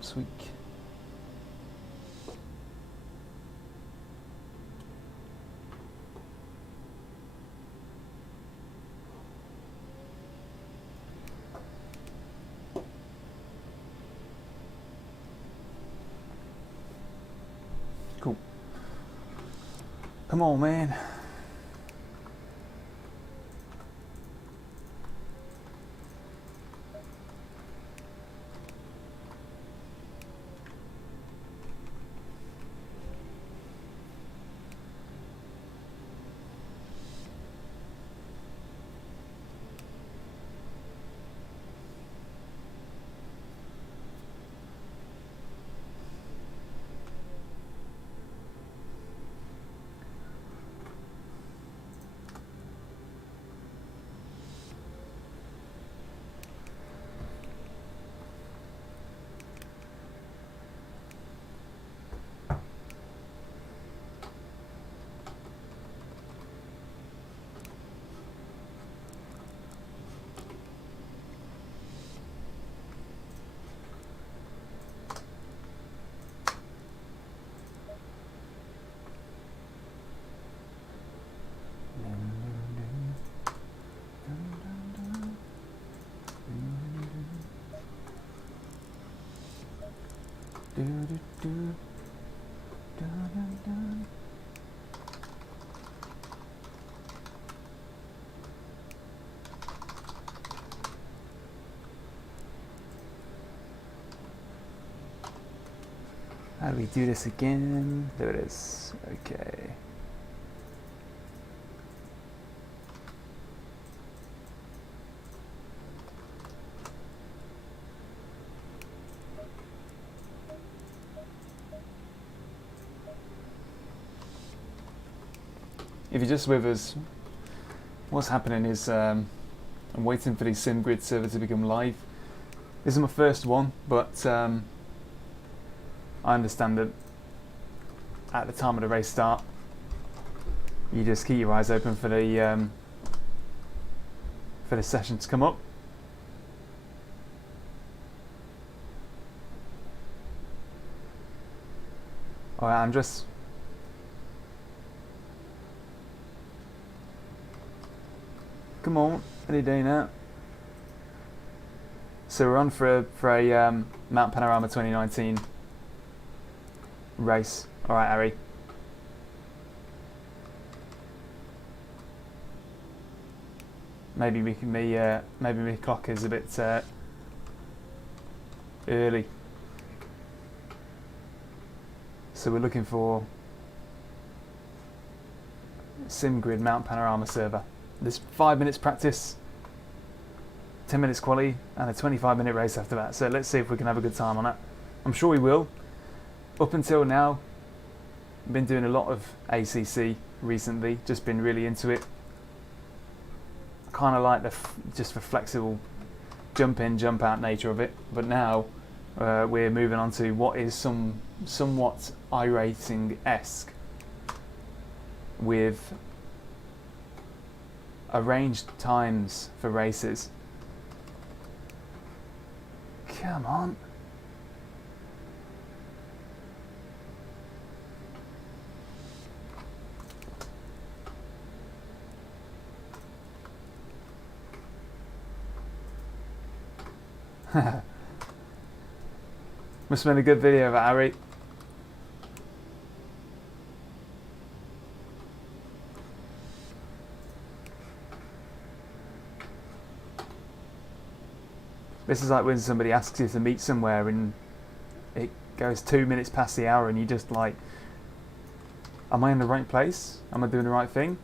this week. Cool. Come on, man. How do we do this again? There it is. Okay. If you're just with us, what's happening is I'm waiting for the SimGrid server to become live. This is my first one, but I understand that at the time of the race start, you just keep your eyes open for the session to come up. Alright, Andres. Come on, what are you doing now? So we're on for a Mount Panorama 2019 race. All right, Harry. Maybe my clock is a bit early. So we're looking for SimGrid Mount Panorama server. There's 5 minutes practice, 10 minutes quali, and a 25-minute race after that. So let's see if we can have a good time on that. I'm sure we will. Up until now, I've been doing a lot of ACC recently, just been really into it. I kind of like just the flexible jump in, jump out nature of it, but now we're moving on to what is somewhat iRacing-esque with arranged times for races. Come on. Must have been a good video of it, Harry. This is like when somebody asks you to meet somewhere and it goes 2 minutes past the hour and you just like, am I in the right place? Am I doing the right thing?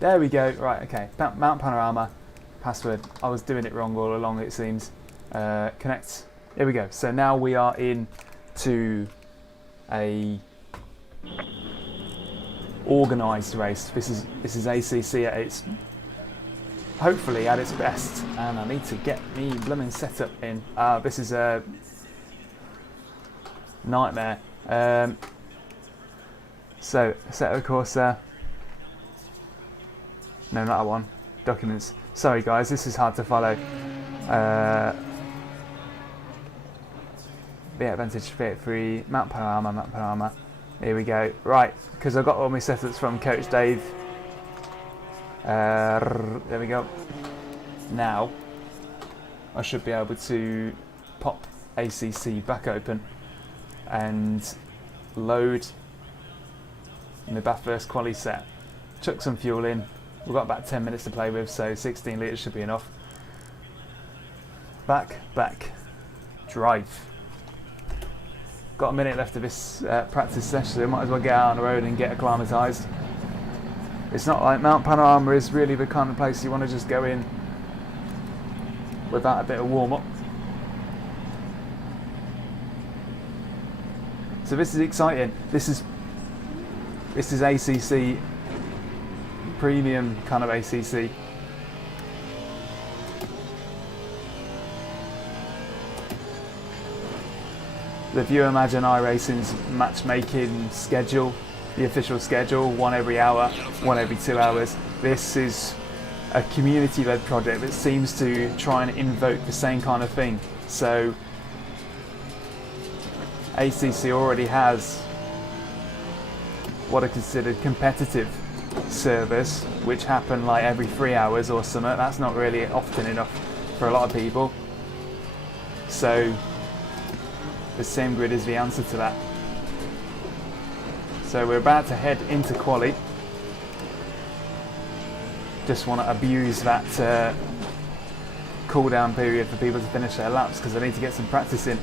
There we go. Right, okay. Mount Panorama. Password. I was doing it wrong all along, it seems. Connect. Here we go. So now we are in to a organised race. This is ACC at its hopefully at its best, and I need to get me blooming setup in. This is a nightmare. So Assetto Corsa. No, not that one. Documents. Sorry guys, this is hard to follow. V8 Vantage, V8 3, mount panorama. Here we go. Right, because I've got all my setups from Coach Dave. There we go. Now, I should be able to pop ACC back open and load my Bathurst quali set. Chuck some fuel in. We've got about 10 minutes to play with, so 16 litres should be enough. Back, drive. Got a minute left of this practice session, so might as well get out on the road and get acclimatised. It's not like Mount Panorama is really the kind of place you want to just go in without a bit of warm-up. So this is exciting. This is ACC, premium kind of ACC. If you imagine iRacing's matchmaking schedule, the official schedule, one every hour, one every 2 hours, this is a community-led project that seems to try and invoke the same kind of thing. So ACC already has what are considered competitive servers, which happen like every 3 hours or something. That's not really often enough for a lot of people. So the SimGrid is the answer to that. So we're about to head into quali. Just want to abuse that cool down period for people to finish their laps, because I need to get some practice in.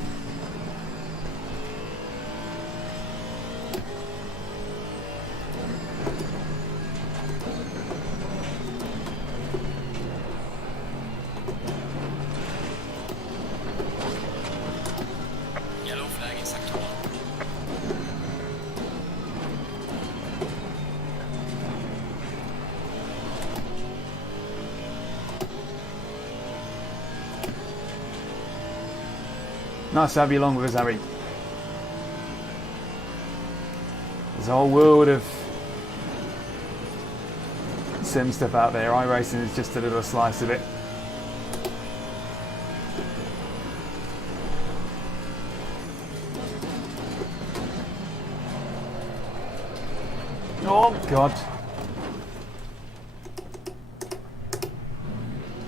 Nice to have you along with us, Harry. There's a whole world of sim stuff out there. iRacing is just a little slice of it. Oh God!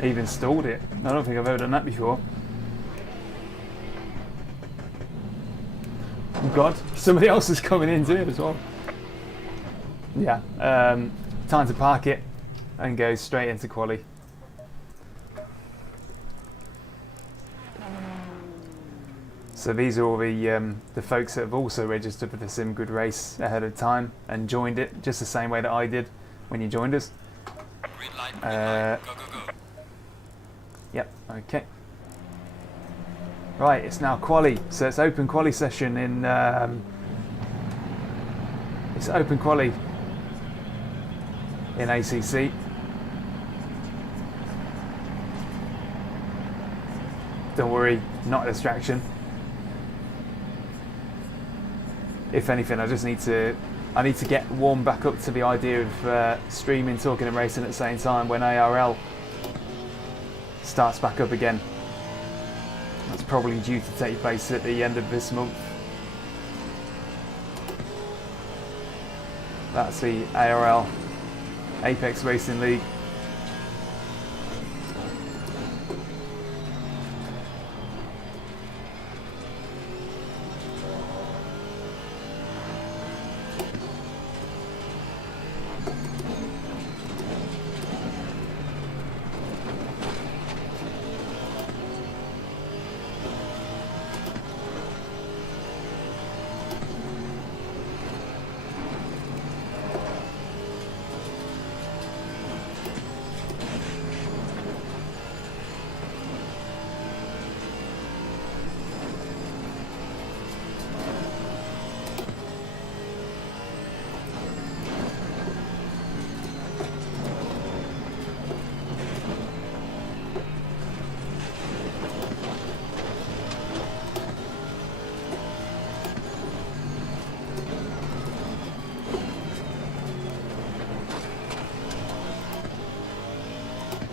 I even stalled it. I don't think I've ever done that before. Oh God, somebody else is coming into it as well. Yeah, time to park it and go straight into quali. So these are all the folks that have also registered for the SimGrid race ahead of time and joined it just the same way that I did when you joined us. Green light, go, go, go. Yep, okay. Right, it's now quali, so it's open quali session in. It's open quali in ACC. Don't worry, not a distraction. If anything, I need to get warmed back up to the idea of streaming, talking, and racing at the same time when ARL starts back up again. That's probably due to take place at the end of this month. That's the ARL, Apex Racing League.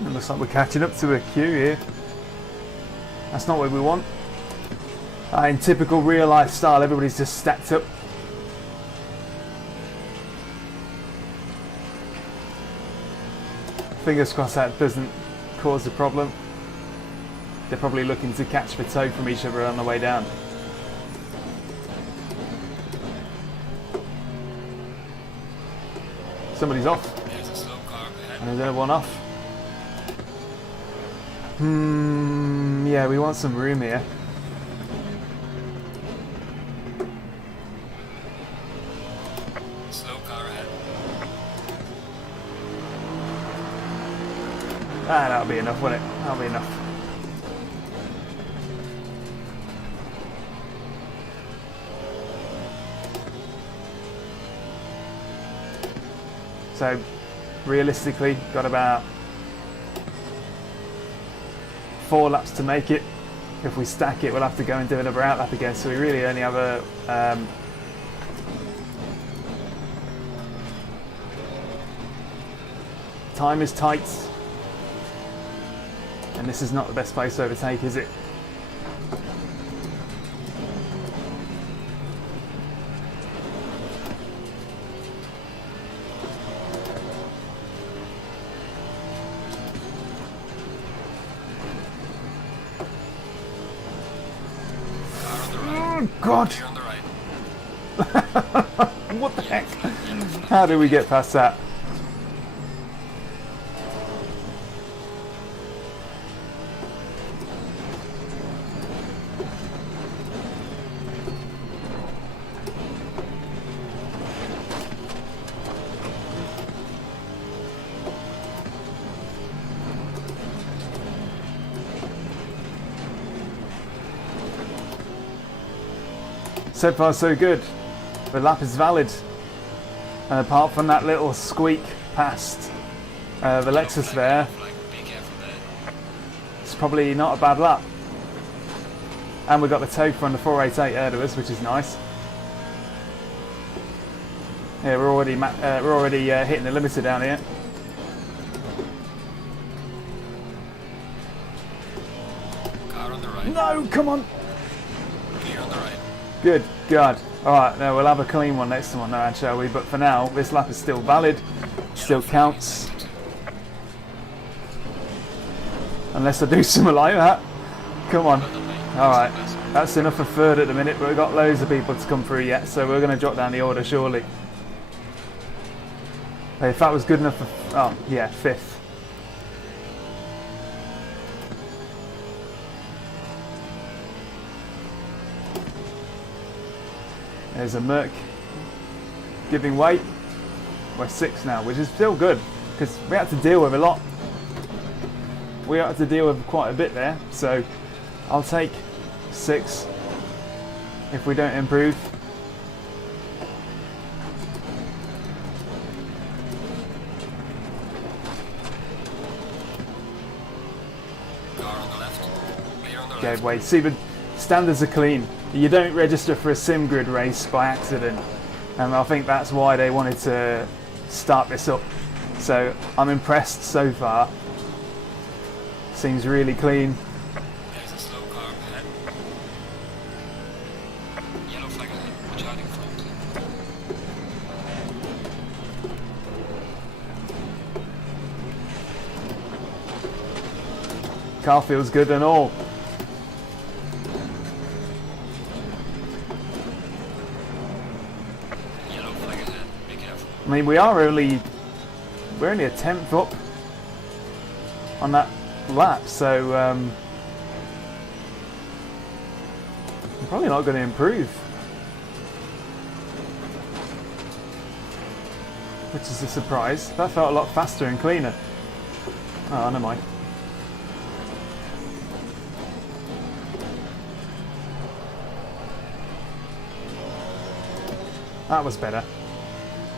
It looks like we're catching up to a queue here. That's not what we want. In typical real life style, everybody's just stacked up. Fingers crossed that doesn't cause a problem. They're probably looking to catch the toe from each other on the way down. Somebody's off. There's a slow car ahead. And there's another one off. Yeah, we want some room here. Slow car ahead. That'll be enough, won't it? That'll be enough. So, realistically, got about 4 laps to make it. If we stack it, we'll have to go and do another out lap again. So we really only have a time is tight, and this is not the best place to overtake, is it? God! You're on the right. What the heck? How do we get past that? So far so good. The lap is valid. Apart from that little squeak past the Lexus there, Be careful there. it's probably not a bad lap. And we got the toe from the 488 ahead of us, which is nice. Yeah, we're already hitting the limiter down here. Car on the right. No, come on. Clear on the right. Good God. Alright, now we'll have a clean one next time on now, shall we? But for now, this lap is still valid. Still counts. Unless I do something like that. Come on. Alright, that's enough for third at the minute, but we've got loads of people to come through yet, so we're going to drop down the order surely. If that was good enough for... oh, yeah, fifth. There's a Merc giving way. We're 6 now, which is still good, because we had to deal with a lot. We had to deal with quite a bit there, so I'll take 6 if we don't improve. Car on the left. Clear on the Okay, right. wait, see, the standards are clean. You don't register for a SimGrid race by accident, and I think that's why they wanted to start this up. So I'm impressed so far. Seems really clean. There's a slow car ahead. Yellow flag ahead. Watch out in front. Car feels good and all. Yellow flag ahead. Be careful. I mean, we're only a 10th up on that lap, so we're probably not going to improve, which is a surprise. That felt a lot faster and cleaner. Oh, never mind. That was better.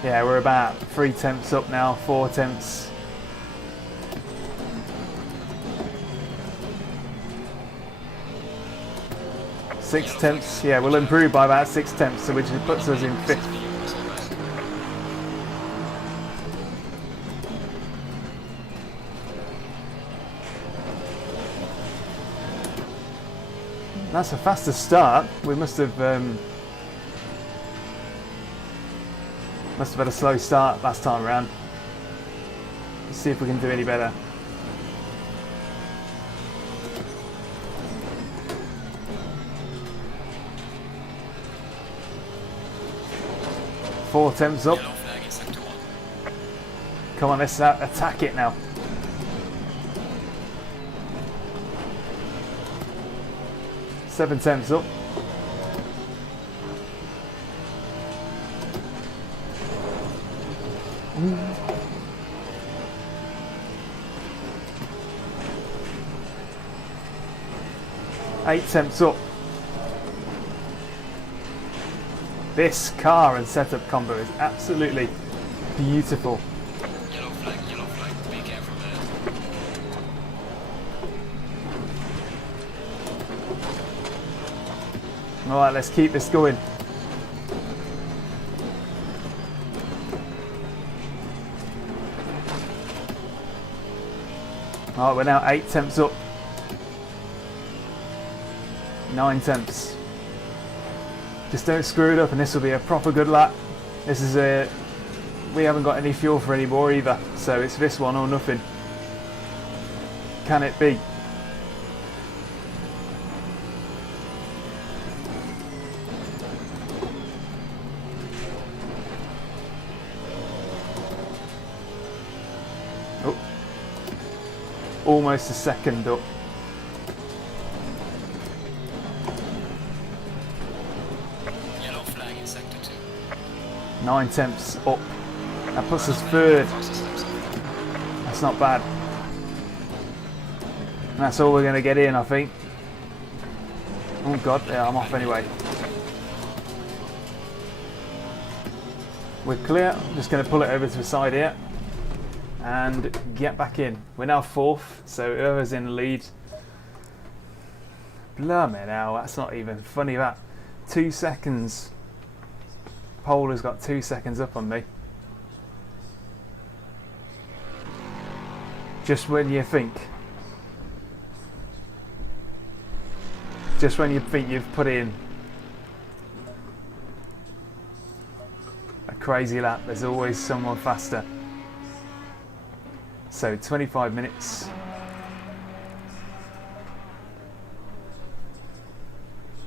Yeah, we're about 3 tenths up now, 4 tenths. Six tenths, yeah, we'll improve by about 6 tenths, so which puts us in 5th. That's a faster start. We must have had a slow start last time around. Let's see if we can do any better. Four attempts up. Yellow flag in sector 1. Come on, let's attack it now. Seven attempts up. Eight attempts up. This car and setup combo is absolutely beautiful. Yellow flag, be careful there. Alright, let's keep this going. Alright, we're now 8 attempts up. 9 attempts. Just don't screw it up and this will be a proper good lap. This is we haven't got any fuel for any more either, so it's this one or nothing. Can it be? Oh. Almost a second up. Yellow flag in sector 2. 9 attempts up. That puts us third. That's not bad. And that's all we're going to get in, I think. Oh god, yeah, I'm off anyway. We're clear. I'm just going to pull it over to the side here and get back in. We're now 4th, so whoever's in the lead. Blimey now, that's not even funny that. 2 seconds. Pole has got 2 seconds up on me. Just when you think you've put in a crazy lap, there's always someone faster. So 25 minutes.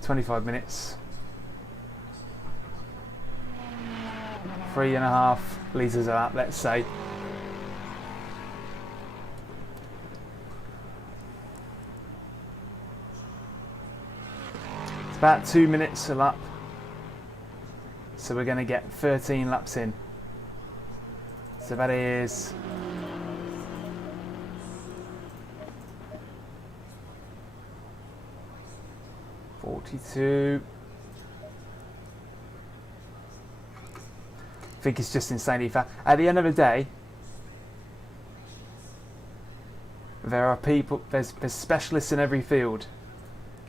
25 minutes. 3.5 litres a lap, let's say. It's about 2 minutes a lap. So we're going to get 13 laps in. So that is 42. I think it's just insanely fast. At the end of the day, there are people, there's specialists in every field.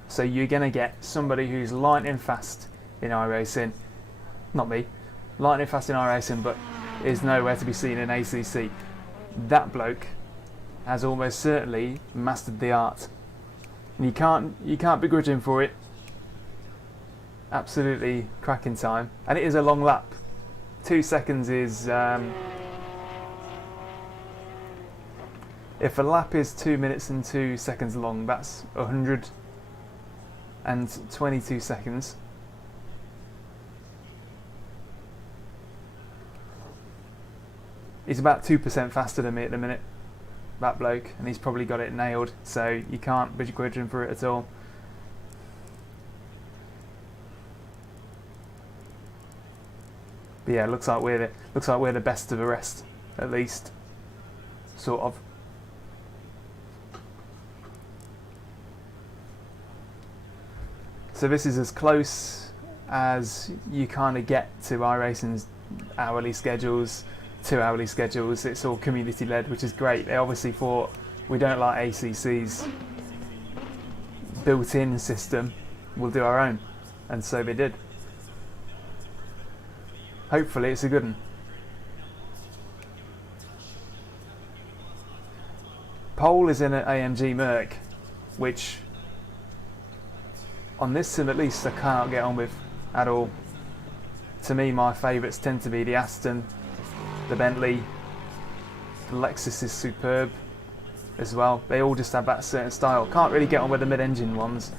So you're going to get somebody who's lightning fast in iRacing, not me, lightning fast in iRacing, but is nowhere to be seen in ACC. That bloke has almost certainly mastered the art. And you can't begrudge him for it. Absolutely cracking time. And it is a long lap. 2 seconds is... if a lap is 2 minutes and 2 seconds long, that's 122 seconds. He's about 2% faster than me at the minute, that bloke, and he's probably got it nailed, so you can't begrudge him for it at all. But yeah, looks like we're the best of the rest, at least, sort of. So this is as close as you kind of get to iRacing's hourly schedules, 2 hourly schedules. It's all community led, which is great. They obviously thought we don't like ACC's built-in system, we'll do our own, and so they did. Hopefully it's a good one. Pole is in an AMG Merc, which on this sim at least I cannot get on with at all. To me, my favourites tend to be the Aston, the Bentley, the Lexus is superb as well. They all just have that certain style. Can't really get on with the mid-engine ones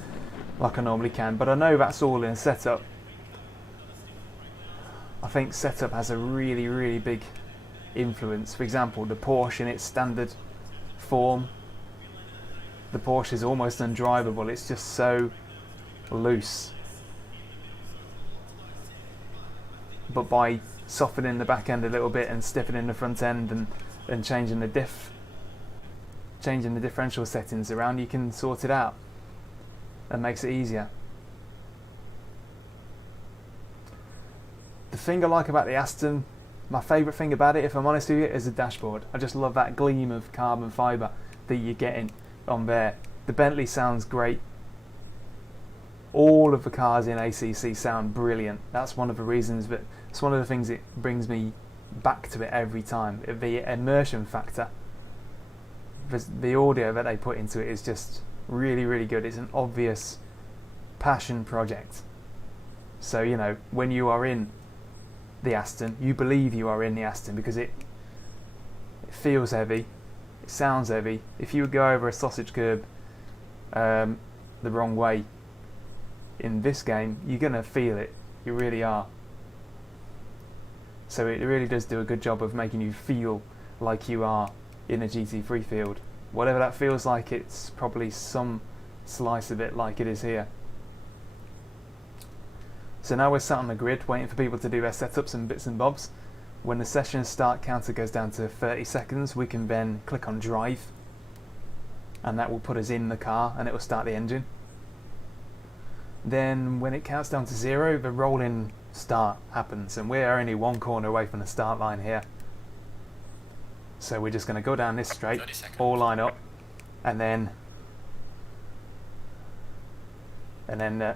like I normally can, but I know that's all in setup. I think setup has a really, really big influence. For example, the Porsche in its standard form, the Porsche is almost undrivable. It's just so loose. But by softening the back end a little bit and stiffening the front end and changing the differential settings around, you can sort it out and makes it easier. The thing I like about the Aston, my favourite thing about it, if I'm honest with you, is the dashboard. I just love that gleam of carbon fibre that you're getting on there. The Bentley sounds great. All of the cars in ACC sound brilliant. That's one of the reasons, but it's one of the things that brings me back to it every time. The immersion factor, the audio that they put into it is just really, really good. It's an obvious passion project. So, you know, when you are in the Aston, you believe you are in the Aston because it feels heavy, it sounds heavy. If you would go over a sausage curb the wrong way in this game, you're going to feel it. You really are. So it really does do a good job of making you feel like you are in a GT3 field. Whatever that feels like, it's probably some slice of it like it is here. So now we're sat on the grid waiting for people to do their setups and bits and bobs. When the session start counter goes down to 30 seconds, we can then click on drive, and that will put us in the car and it will start the engine. Then when it counts down to 0, the rolling start happens, and we're only one corner away from the start line here. So we're just going to go down this straight, all line up, and then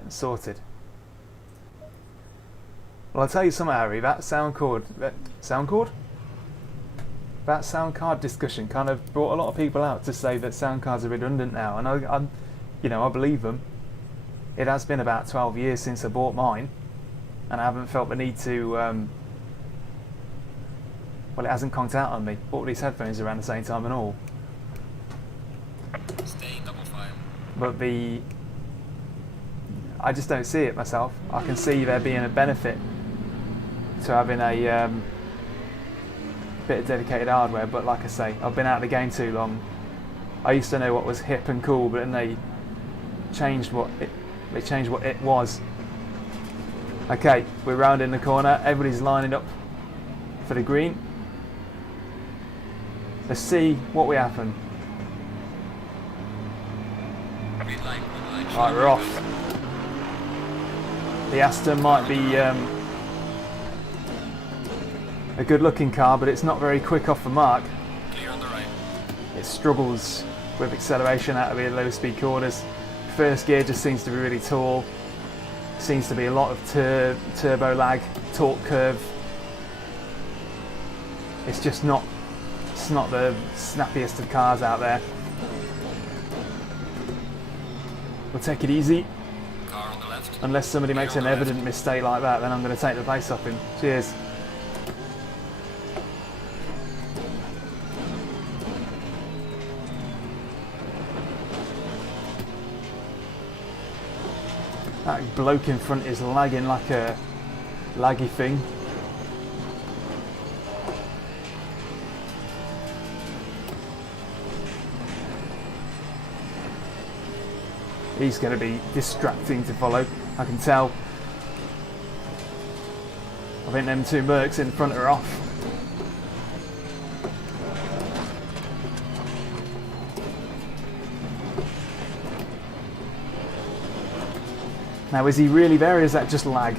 sorted. Well, I'll tell you something, Harry, that sound card discussion kind of brought a lot of people out to say that sound cards are redundant now, and I believe them. It has been about 12 years since I bought mine, and I haven't felt the need to, well, it hasn't conked out on me. Bought these headphones around the same time and all. Stay double file. But I just don't see it myself. I can see there being a benefit to having a bit of dedicated hardware, but like I say, I've been out of the game too long. I used to know what was hip and cool, but then they changed what it was. Okay, we're rounding the corner. Everybody's lining up for the green. Let's see what we happen. Green light. Right, we're off. The Aston might be a good looking car, but it's not very quick off the mark. Clear on the right. It struggles with acceleration out of the low speed corners. First gear just seems to be really tall. Seems to be a lot of turbo lag, torque curve. It's just not the snappiest of cars out there. We'll take it easy. Car on the left. Unless somebody makes an evident mistake like that, then I'm going to take the place off him. Cheers. That bloke in front is lagging like a laggy thing. He's going to be distracting to follow, I can tell. I think them two Mercs in front are off. Now, is he really there, or is that just lag?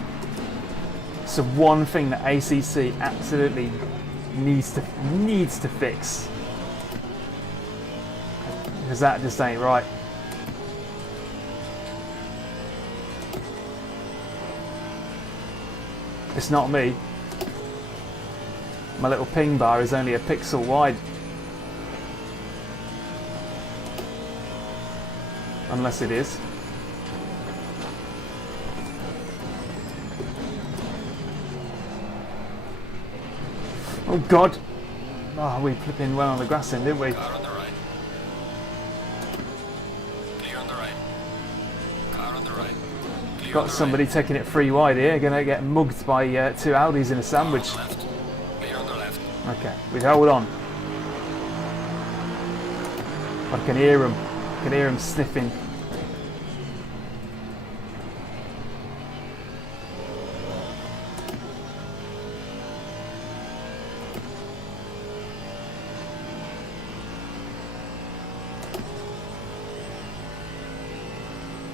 So one thing that ACC absolutely needs to fix, because that just ain't right. It's not me. My little ping bar is only a pixel wide. Unless it is. Oh God! Oh, we flipping well on the grass then, didn't we? Car on the right. Clear on the right. Car on the right. Clear on Got the somebody right. taking it free wide here. Gonna get mugged by 2 Audis in a sandwich. Car on the left. Clear on the left. Okay, we hold on. I can hear him. I can hear him sniffing.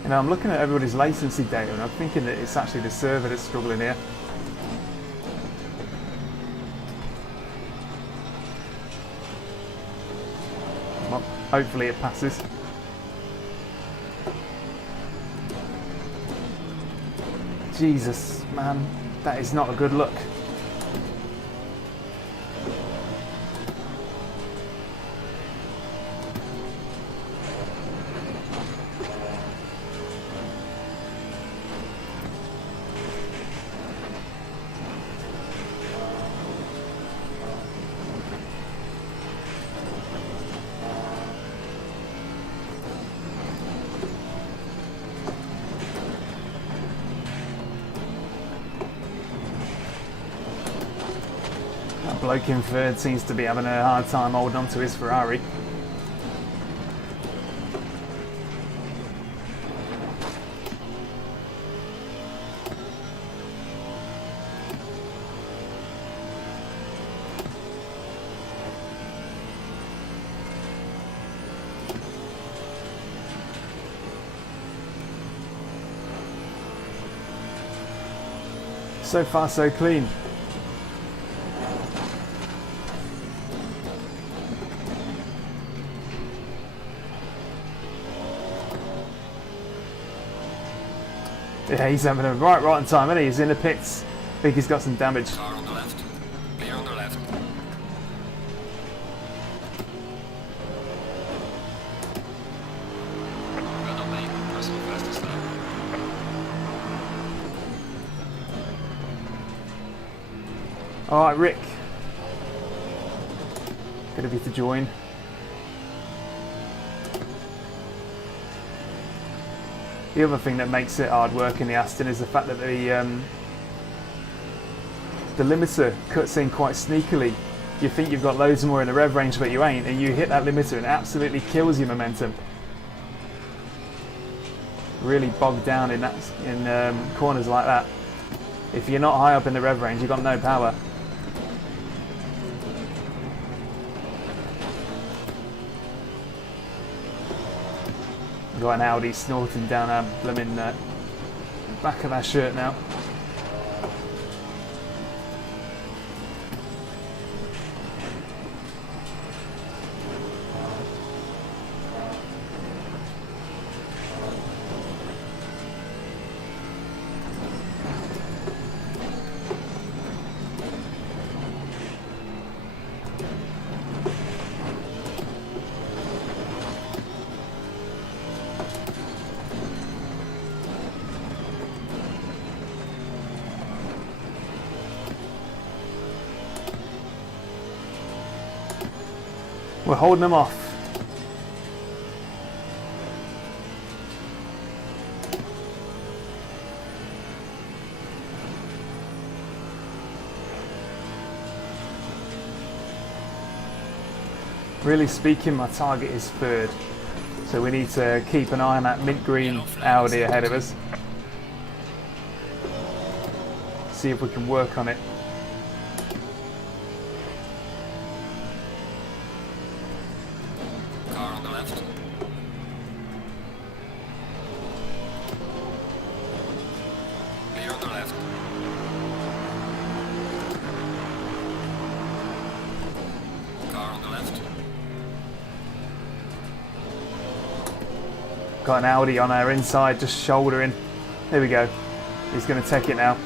You know, I'm looking at everybody's latency data and I'm thinking that it's actually the server that's struggling here. Well, hopefully it passes. Jesus, man, that is not a good look. That bloke in third seems to be having a hard time holding on to his Ferrari. So far so clean. Yeah, he's having a right rotten time, isn't he? He's in the pits. I think he's got some damage. Car on the left. Clear on the left. Well done, mate. Personal fastest lap. Alright, Rick. Good of you to join. The other thing that makes it hard work in the Aston is the fact that the limiter cuts in quite sneakily. You think you've got loads more in the rev range, but you ain't, and you hit that limiter and it absolutely kills your momentum. Really bogged down in corners like that. If you're not high up in the rev range, you've got no power. Got an Audi snorting down our blooming back of our shirt now. We're holding them off. Really speaking, my target is third. So we need to keep an eye on that mint green Audi ahead of us. See if we can work on it. Car on the left. Clear on the left. Car on the left. Got an Audi on our inside, just shouldering. There we go. He's going to take it now.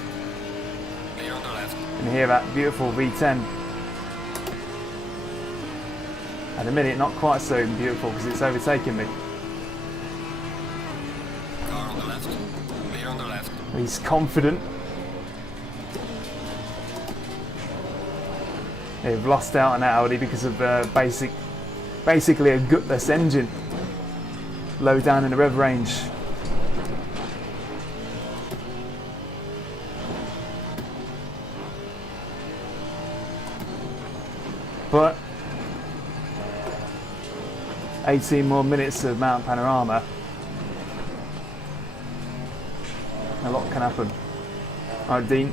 Clear on the left. And hear that beautiful V10. At the minute, not quite so beautiful because it's overtaken me. Car on the left. Clear on the left. He's confident. They've lost out on Audi because of basically a gutless engine. Low down in the rev range. But 18 more minutes of Mount Panorama. A lot can happen. Alright, Dean.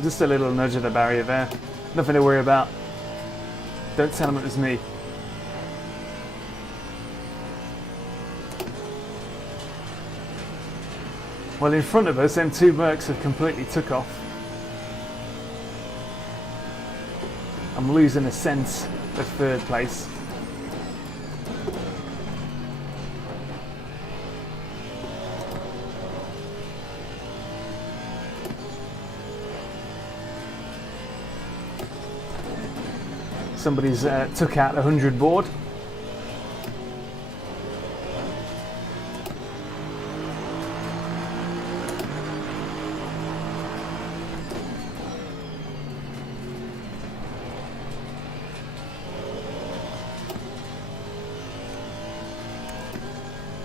Just a little nudge of the barrier there. Nothing to worry about. Don't tell them it was me. Well, in front of us, them two Mercs have completely took off. I'm losing a sense of third place. Somebody's took out the 100 board.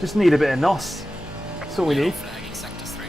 Just need a bit of NOS. That's all we need. Flagging sector 3.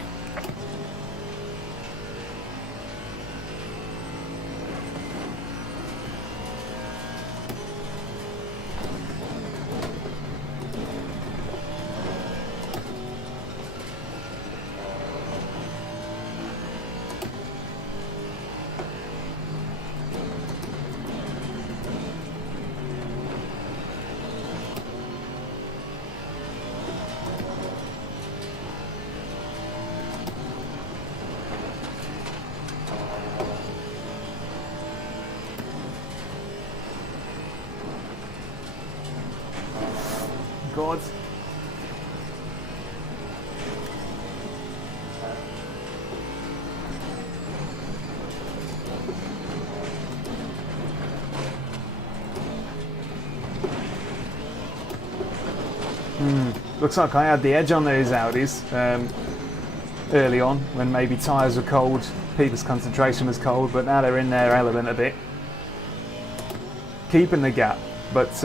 God. Looks like I had the edge on those Audis early on when maybe tyres were cold, people's concentration was cold, but now they're in their element a bit. Keeping the gap, but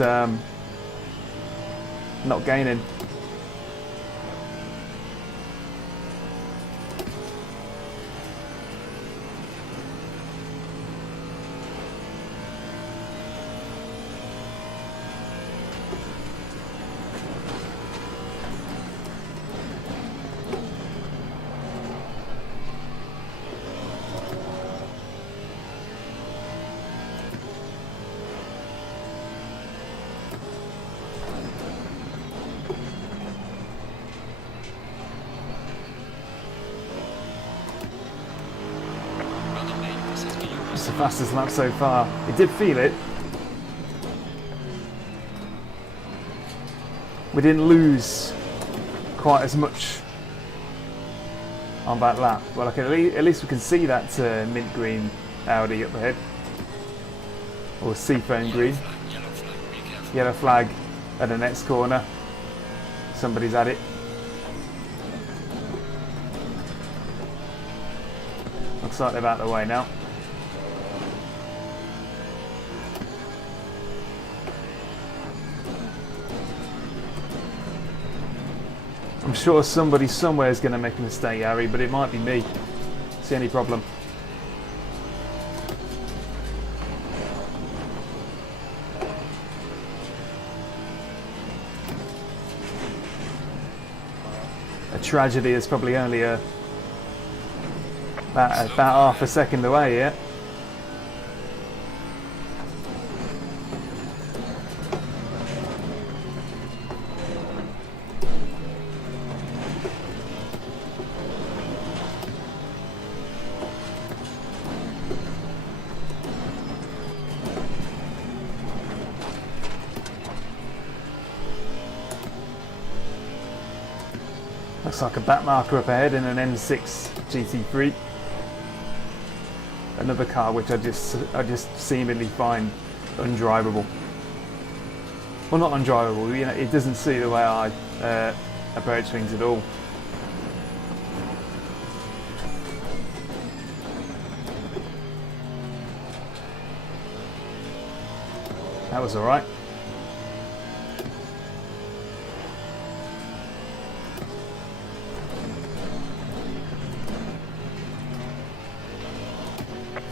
not gaining. It's the fastest lap so far. It did feel it. We didn't lose quite as much on that lap. Well, at least we can see that mint green Audi up ahead. Or seafoam green. Yellow flag at the next corner. Somebody's at it. Looks like they're out of the way now. I'm sure somebody somewhere is going to make a mistake, Harry, but it might be me. See any problem? A tragedy is probably only about half a second away, yeah? Looks like a back marker up ahead in an M6 GT3. Another car which I just seemingly find undrivable. Well, not undrivable, you know, it doesn't see the way I approach things at all. That was alright.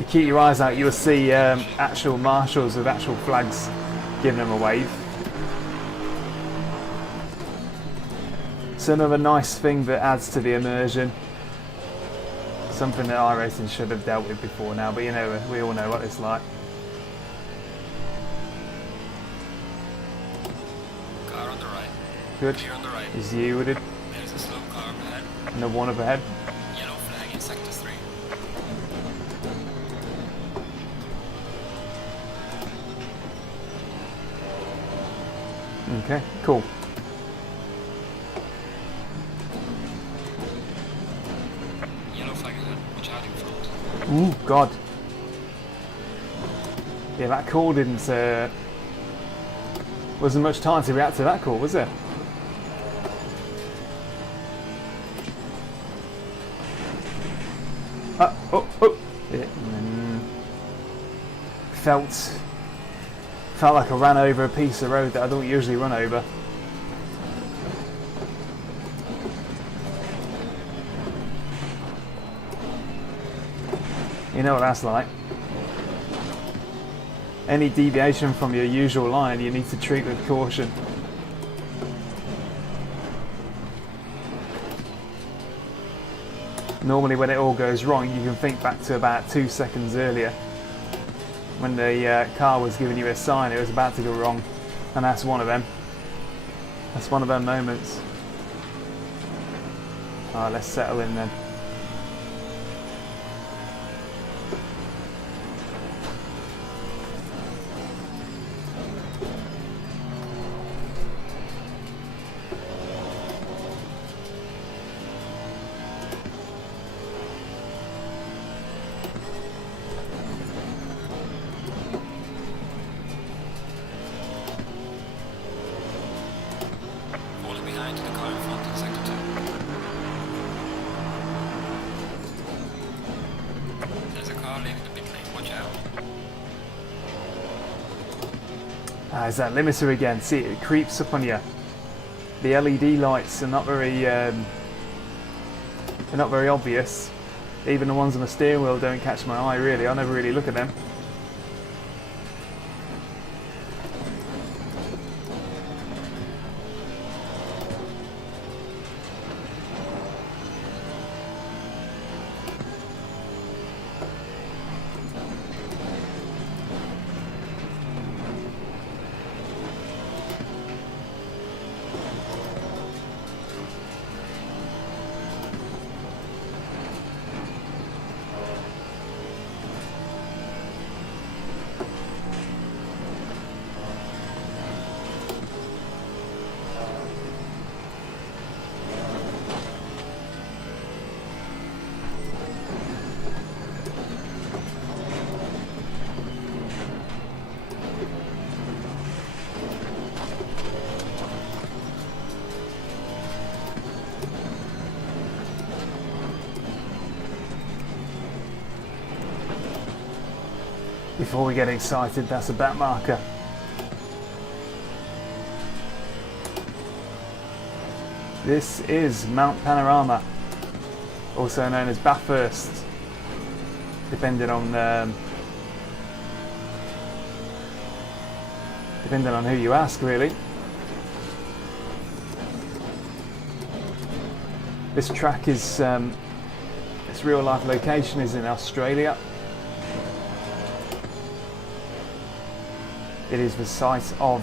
If you keep your eyes out, you'll see actual marshals with actual flags giving them a wave. It's another nice thing that adds to the immersion. Something that iRacing should have dealt with before now, but you know, we all know what it's like. Car on the right. Good. Clear on the right. Is you wooded? There's a slow car up ahead. And the one up ahead. Yellow flag in sector 3. Okay, cool. Yellow flag ahead. Watch out in front. Ooh, God. Yeah, that call didn't... wasn't much time to react to that call, was there? Oh. Yeah, felt like I ran over a piece of road that I don't usually run over. You know what that's like. Any deviation from your usual line you need to treat with caution. Normally when it all goes wrong you can think back to about 2 seconds earlier when the car was giving you a sign it was about to go wrong, and that's one of them. That's one of them moments. Alright, let's settle in then. Falling behind to the car in front in sector 2. There's a car leaving the pit lane. Watch out. It's that limiter again. See, it creeps up on you. The LED lights are not very obvious. Even the ones on the steering wheel don't catch my eye really. I never really look at them. Before we get excited, that's a back marker. This is Mount Panorama, also known as Bathurst, depending on who you ask, really. This track is its real life location is in Australia. It is the site of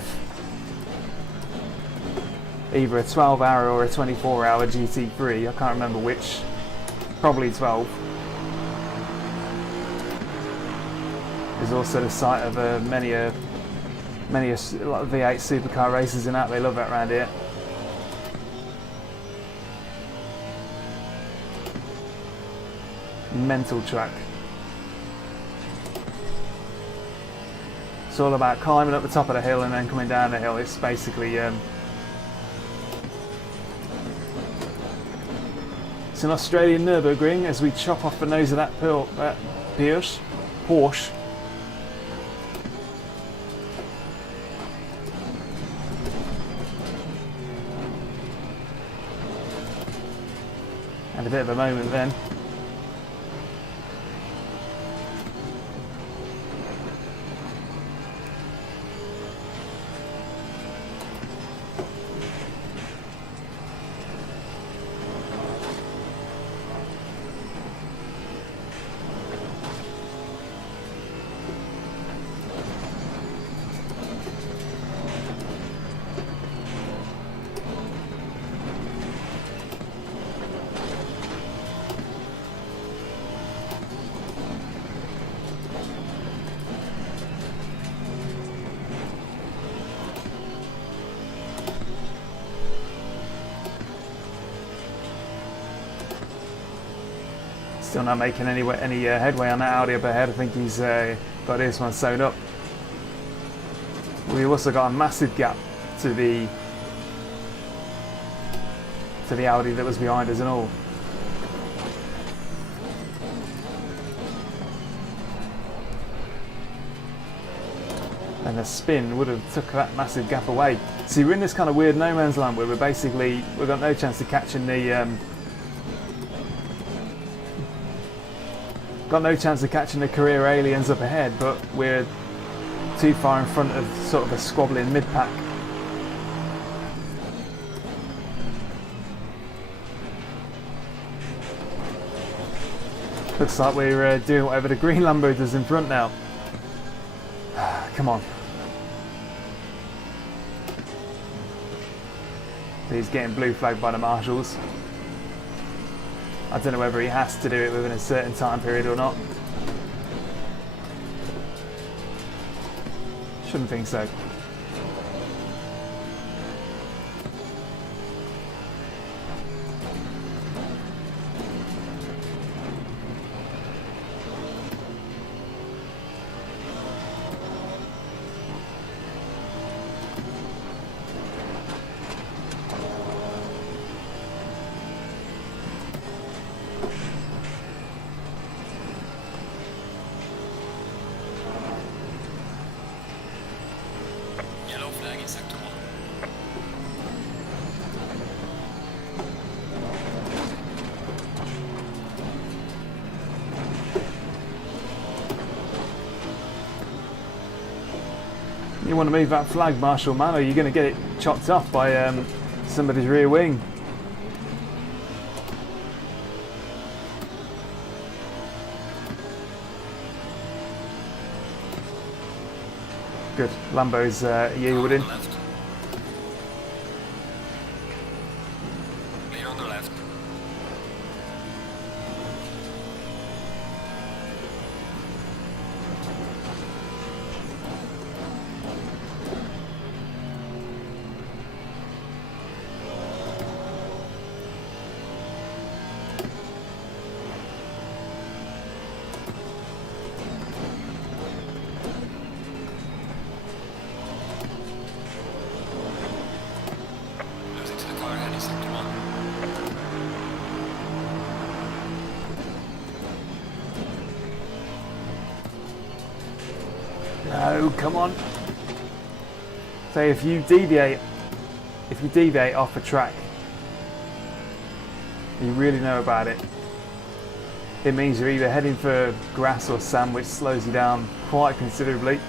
either a 12-hour or a 24-hour GT3. I can't remember which. Probably 12. It's also the site of many a lot of V8 supercar races and that. They love that around here. mental track. It's all about climbing up the top of the hill and then coming down the hill. It's basically it's an Australian Nürburgring as we chop off the nose of that Porsche. And a bit of a moment then. Still not making any headway on that Audi up ahead. I think he's got this one sewn up. We've also got a massive gap to the Audi that was behind us and all. And the spin would have took that massive gap away. See, we're in this kind of weird no man's land where we've got no chance of catching the career aliens up ahead, but we're too far in front of sort of a squabbling mid-pack. Looks like we're doing whatever the green Lambo does in front now. Come on. He's getting blue flagged by the marshals. I don't know whether he has to do it within a certain time period or not. Shouldn't think so. You want to move that flag, Marshal man, or you're going to get it chopped off by somebody's rear wing. Good. Lambo's yielding. Clear on the left. No, come on. So if you deviate off a track, you really know about it. It means you're either heading for grass or sand, which slows you down quite considerably,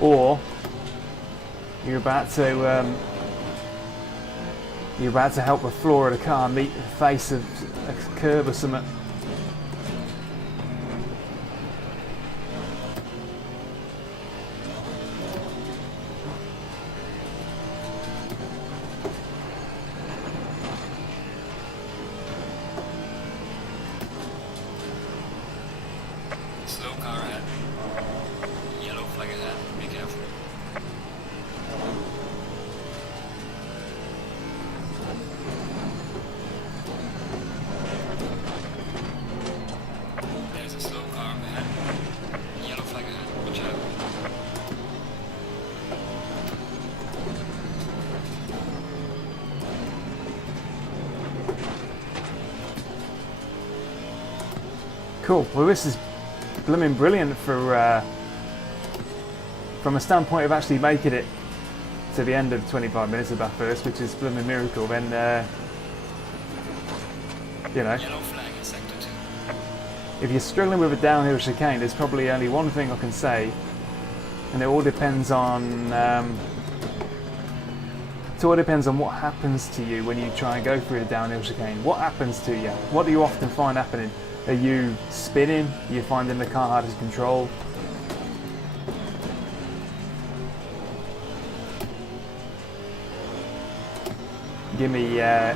or you're about to help the floor of the car meet the face of a curb or something. Slow car ahead. Yellow flag ahead. Be careful. Cool. Well, this is blooming brilliant for from a standpoint of actually making it to the end of 25 minutes of that first, which is blooming miracle. Then, you know, Yellow flag in sector 2. if you're struggling with a downhill chicane, there's probably only one thing I can say, and it all depends on what happens to you when you try and go through a downhill chicane. What happens to you? What do you often find happening? Are you spinning? Are you finding the car hard to control? Give me a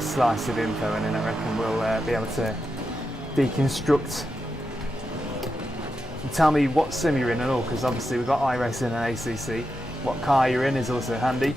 slice of info, and then I reckon we'll be able to deconstruct. And tell me what sim you're in and all, because obviously we've got iRacing and ACC. What car you're in is also handy.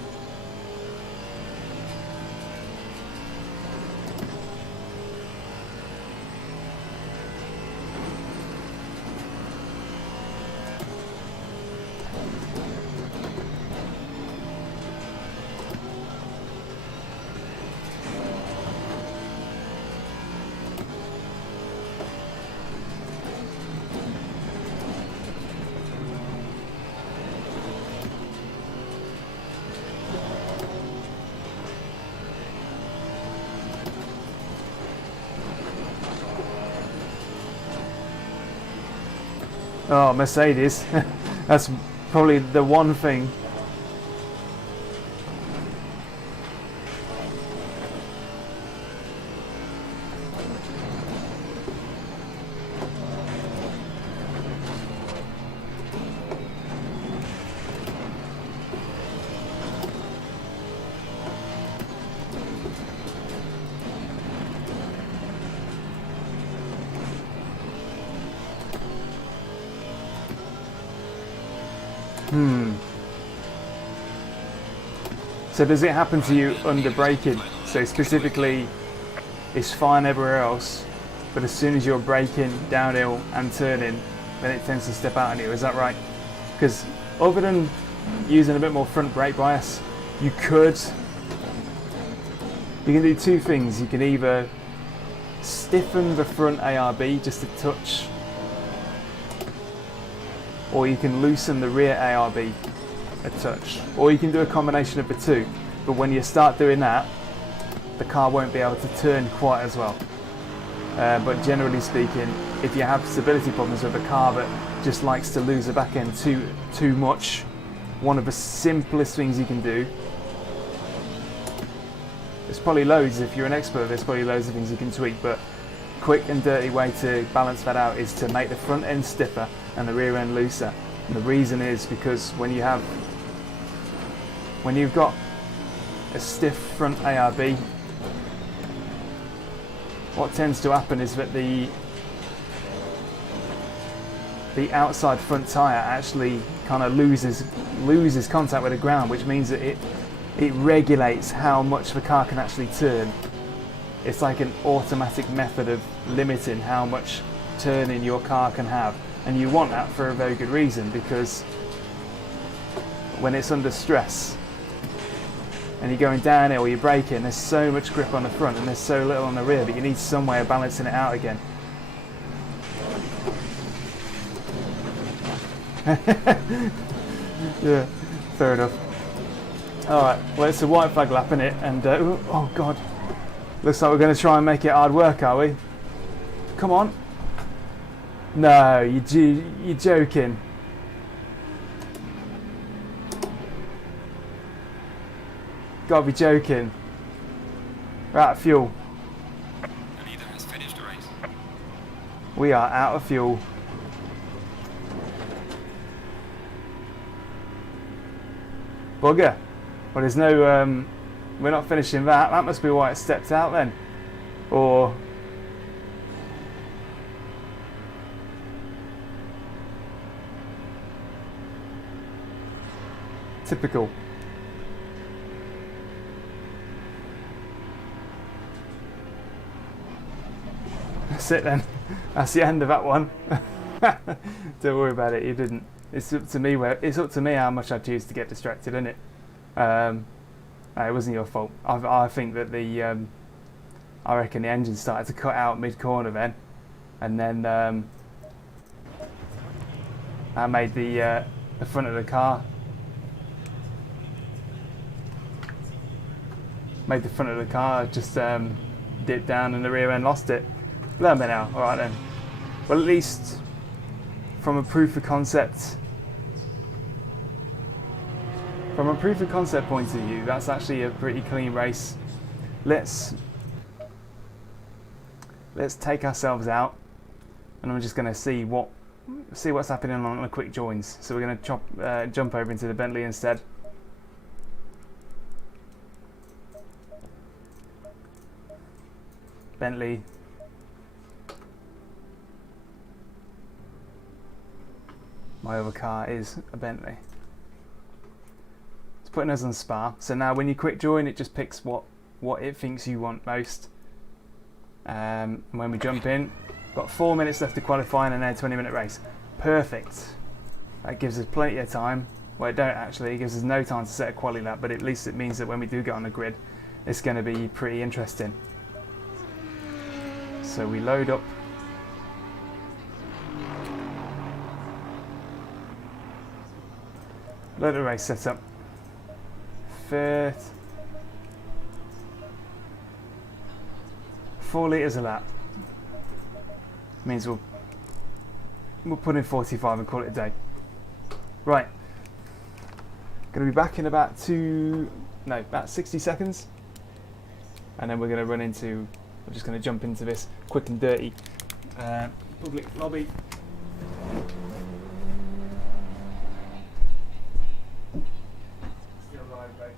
Oh, Mercedes. That's probably the one thing. So does it happen to you under braking? So specifically, it's fine everywhere else, but as soon as you're braking, downhill and turning, then it tends to step out on you, is that right? Because other than using a bit more front brake bias, you can do two things. You can either stiffen the front ARB just a touch, or you can loosen the rear ARB a touch, or you can do a combination of the two. But when you start doing that, the car won't be able to turn quite as well. But generally speaking, if you have stability problems with a car that just likes to lose the back end too much, one of the simplest things you can do, there's probably loads, if you're an expert, there's probably loads of things you can tweak, but quick and dirty way to balance that out is to make the front end stiffer and the rear end looser. And the reason is because when you've got a stiff front ARB, what tends to happen is that the outside front tyre actually kind of loses contact with the ground, which means that it regulates how much the car can actually turn. It's like an automatic method of limiting how much turning your car can have, and you want that for a very good reason, because when it's under stress and you're going downhill, you're braking, there's so much grip on the front and there's so little on the rear that you need some way of balancing it out again. Yeah, fair enough. Alright, well, it's a white flag lap, innit? And oh god, looks like we're going to try and make it hard work, are we? Come on. No, you're joking. Gotta be joking. We're out of fuel. The leader has finished the race. We are out of fuel. Bugger. Well, there's no, we're not finishing that. That must be why it stepped out then. Or... typical. That's it then. That's the end of that one. Don't worry about it. You didn't. It's up to me how much I choose to get distracted, isn't it? It wasn't your fault. I think that the I reckon the engine started to cut out mid-corner then, and then I made the front of the car. Made the front of the car just dip down and the rear end lost it. Learn me now. All right then. Well, at least from a proof of concept. From a proof of concept point of view, that's actually a pretty clean race. Let's take ourselves out, and I'm just going to see what's happening on the quick joins. So we're going to jump over into the Bentley instead. Bentley. My other car is a Bentley. It's putting us on Spa. So now when you quick join, it just picks what it thinks you want most. And when we jump in, got 4 minutes left to qualify and then a 20-minute race. Perfect. That gives us plenty of time. Well, it don't actually. It gives us no time to set a quali lap, but at least it means that when we do get on the grid, it's going to be pretty interesting. So we load up. Load the race setup. 4 litres a lap. Means we'll put in 45 and call it a day. Right. Going to be back in about 60 seconds. And then we're going to run into, we're just going to jump into this quick and dirty public lobby. Still live, mate.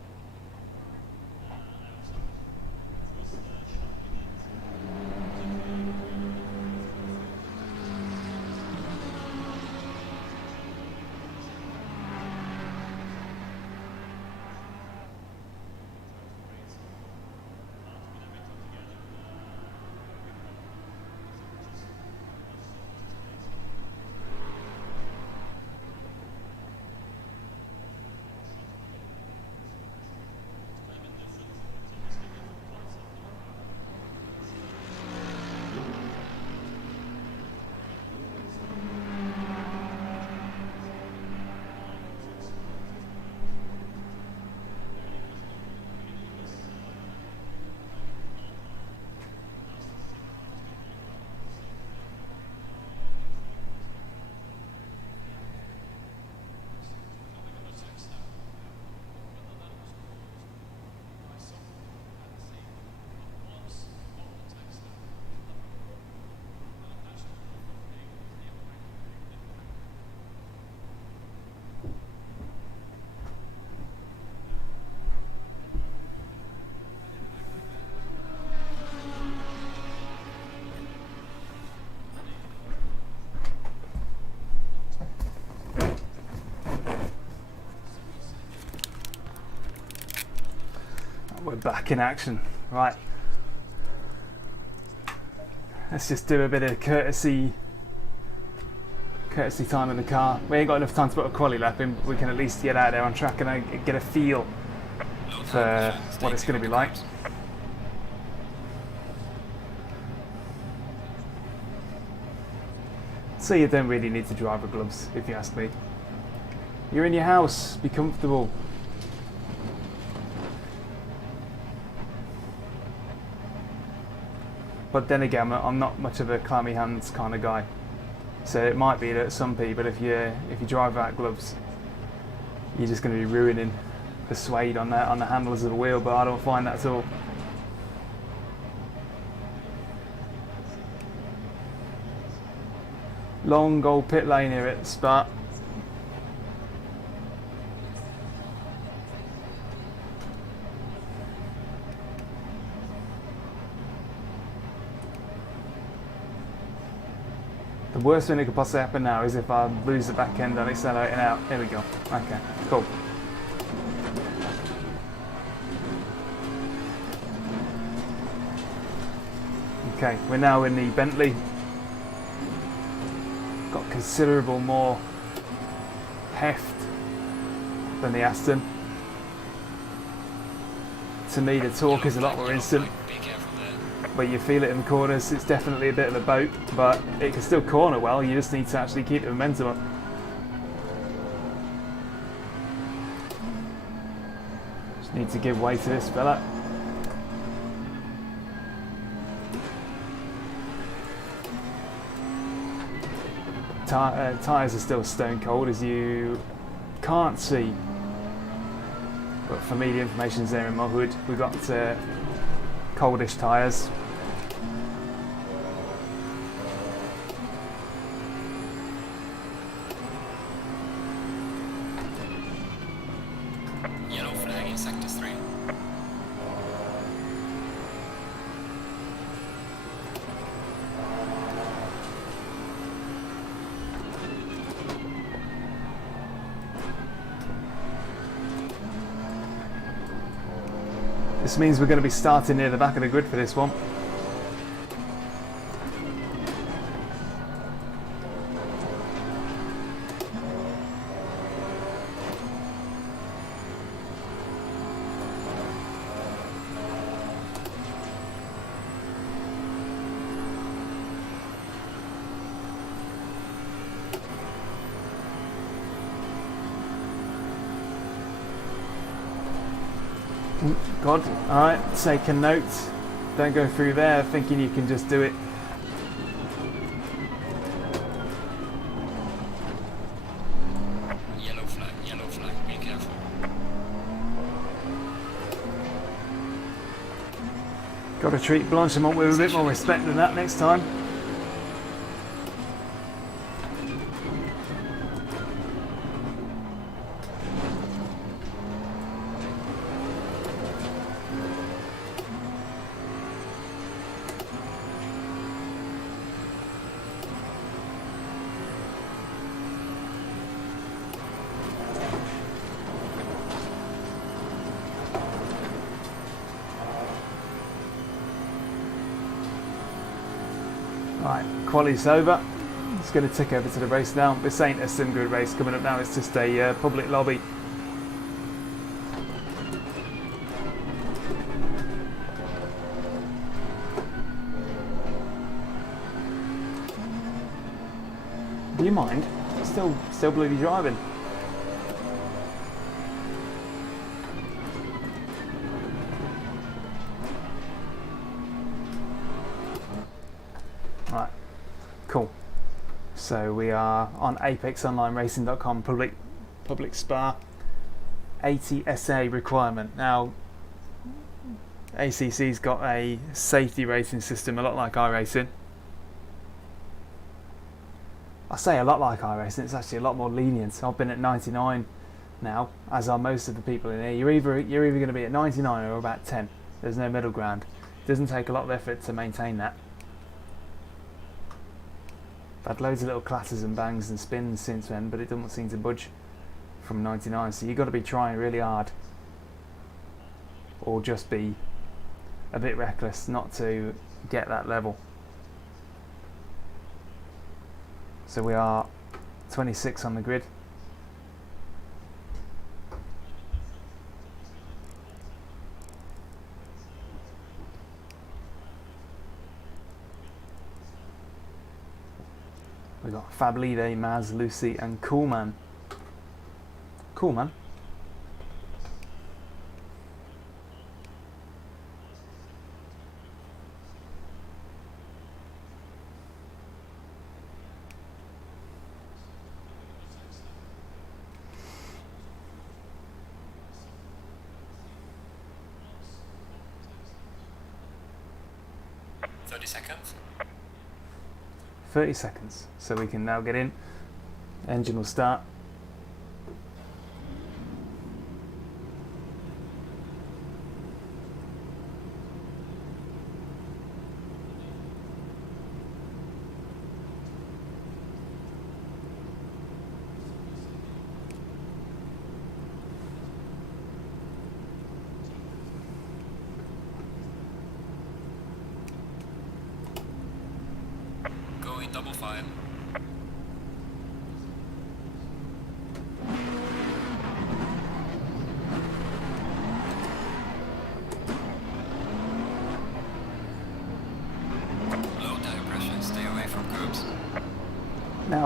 We're back in action. Right. Let's just do a bit of courtesy time in the car. We ain't got enough time to put a quali lap in, but we can at least get out there on track and get a feel for what it's going to be like. So you don't really need to driver gloves, if you ask me. You're in your house, be comfortable. But then again, I'm not much of a clammy hands kind of guy. So it might be that some people, if you drive without gloves, you're just going to be ruining the suede on the handles of the wheel. But I don't find that at all. Long old pit lane here at Spa. The worst thing that could possibly happen now is if I lose the back end on accelerating out. Here we go. Okay, cool. Okay, we're now in the Bentley. Got considerable more heft than the Aston. To me, the torque is a lot more instant. but you feel it in the corners. It's definitely a bit of a boat, but it can still corner well. You just need to actually keep the momentum up. Just need to give way to this fella. Tyres are still stone cold, as you can't see, but for me the information's there in my hood. We've got coldish tyres. Yellow flag in sector 3. This means we're going to be starting near the back of the grid for this one. God, alright, take a note. Don't go through there thinking you can just do it. Yellow flag, be careful. Got to treat Blanchimont with a bit more respect than that next time. Right, quali's over. It's going to tick over to the race now. This ain't a SimGrid race coming up now, it's just a public lobby. Do you mind? Still bloody driving. Right, cool. So we are on apexonlineracing.com, public spa, 80 SA requirement. Now, ACC's got a safety rating system, a lot like iRacing. I say a lot like iRacing, it's actually a lot more lenient. I've been at 99 now, as are most of the people in here. You're either going to be at 99 or about 10. There's no middle ground. It doesn't take a lot of effort to maintain that. I've had loads of little clatters and bangs and spins since then, but it doesn't seem to budge from 99, so you've got to be trying really hard, or just be a bit reckless not to get that level. So we are 26 on the grid. We've got Fablide, Maz, Lucy and Coolman. Coolman? Seconds. 30 seconds, so we can now get in. Engine will start. Going double file.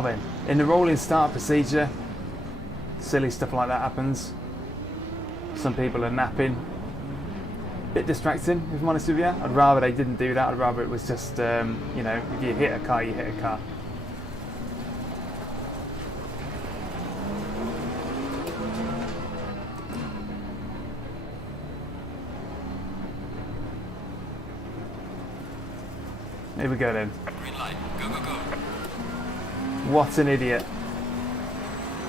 Now then, in the rolling start procedure, silly stuff like that happens. Some people are napping. Bit distracting, if I'm honest with you. I'd rather they didn't do that. I'd rather it was just, you know, if you hit a car, you hit a car. Here we go then. Green light. Go, go, go. What an idiot.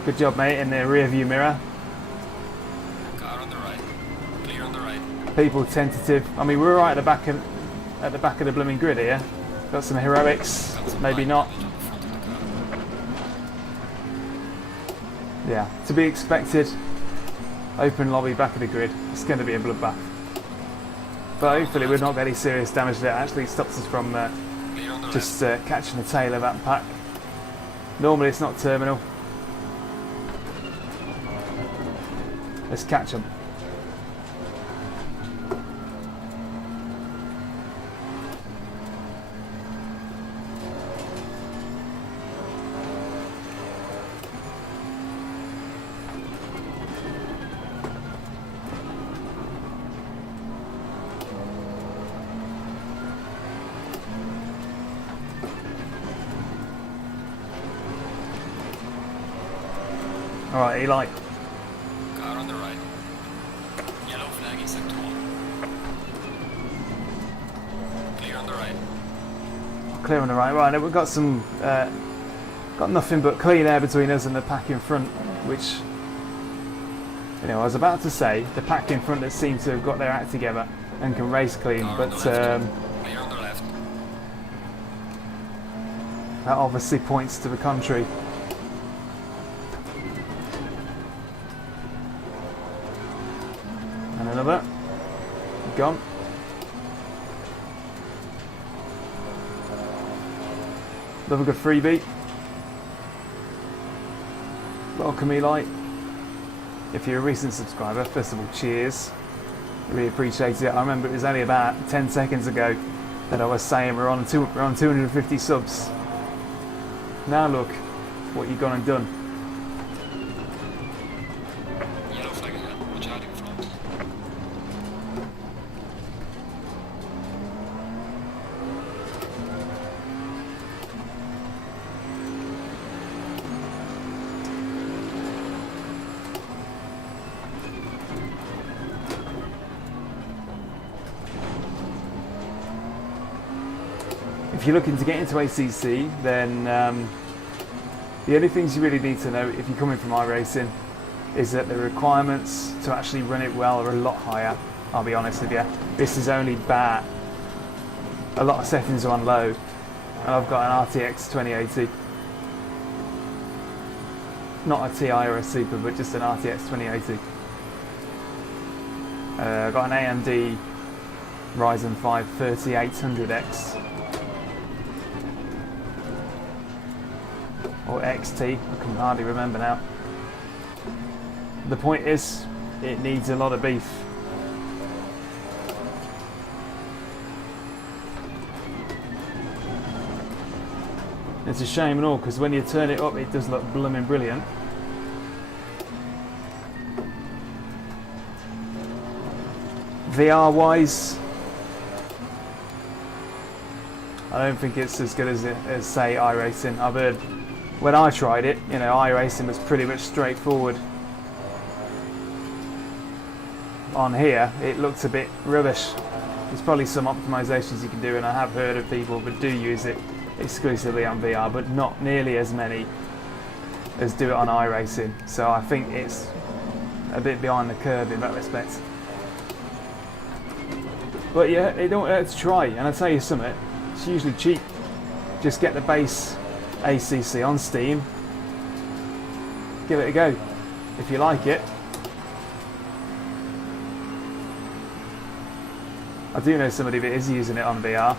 Good job, mate, in the rear view mirror. Car on the right. Clear on the right. People tentative. I mean, we're right at the back of the blooming grid here. Got some heroics, Got some maybe light not. on the front of the car. Yeah, to be expected. Open lobby, back of the grid. It's going to be a bloodbath. But hopefully we've not got any serious damage that actually stops us from Clear on the just catching the tail of that pack. Normally it's not terminal. Let's catch them. Alright, Eli. Car on the right. Yellow flag in sector 1. Clear on the right. Clear on the right. Right, we've got some, got nothing but clean air between us and the pack in front, which, you know, I was about to say, the pack in front that seem to have got their act together and can race clean, Car but on the left. Clear on the left. that obviously points to the contrary. And another. Gone. Love a good freebie. Welcome, Eli. If you're a recent subscriber, first of all, cheers. Really appreciate it. I remember it was only about 10 seconds ago that I was saying we're on 250 subs. Now look what you've gone and done. Yellow flag ahead. Watch out in front. If you're looking to get into ACC, then the only things you really need to know if you're coming from iRacing is that the requirements to actually run it well are a lot higher. I'll be honest with you. This is only bad. A lot of settings are on low, and I've got an RTX 2080. Not a TI or a Super, but just an RTX 2080. I've got an AMD Ryzen 5 3800X. Or XT, I can hardly remember now. The point is, it needs a lot of beef. It's a shame and all, because when you turn it up, it does look blooming brilliant. VR wise, I don't think it's as good as say iRacing. I've heard when I tried it, you know, iRacing was pretty much straightforward. On here, it looks a bit rubbish. There's probably some optimizations you can do, and I have heard of people that do use it exclusively on VR, but not nearly as many as do it on iRacing. So I think it's a bit behind the curve in that respect. But yeah, it don't hurt to try, and I'll tell you something, it's usually cheap. Just get the base ACC on Steam, give it a go. If you like it, I do know somebody that is using it on VR,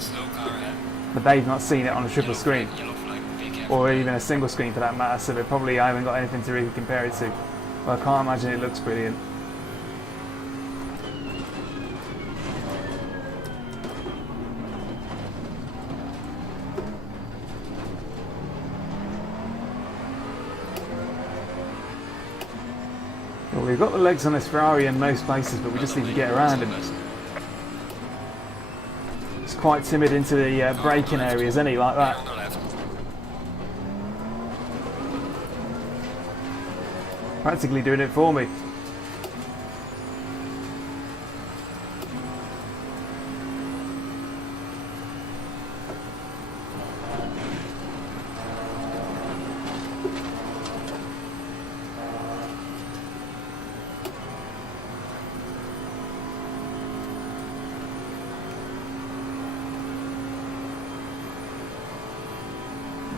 Slow car ahead. but they've not seen it on a triple screen, Yellow flag. Be careful. or even a single screen for that matter, so they probably haven't got anything to really compare it to. Well, I can't imagine it looks brilliant. Well, we've got the legs on this Ferrari in most places, but we just need to get around him. He's quite timid into the braking areas, isn't he, like that? Practically doing it for me.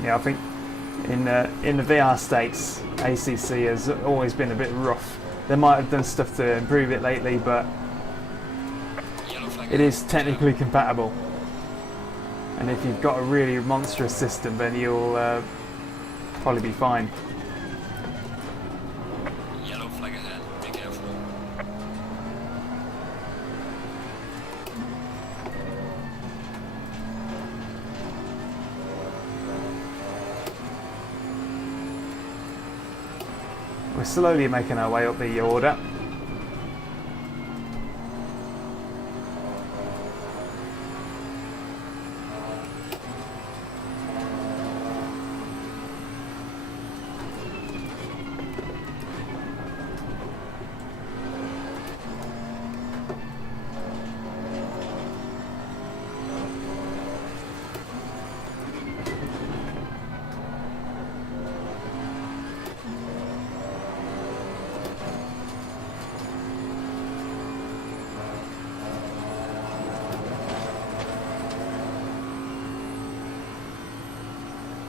Yeah, I think in the VR stakes, ACC has always been a bit rough. They might have done stuff to improve it lately, but it is technically compatible. And if you've got a really monstrous system, then you'll probably be fine. Yellow flag ahead, be careful. We're slowly making our way up the order.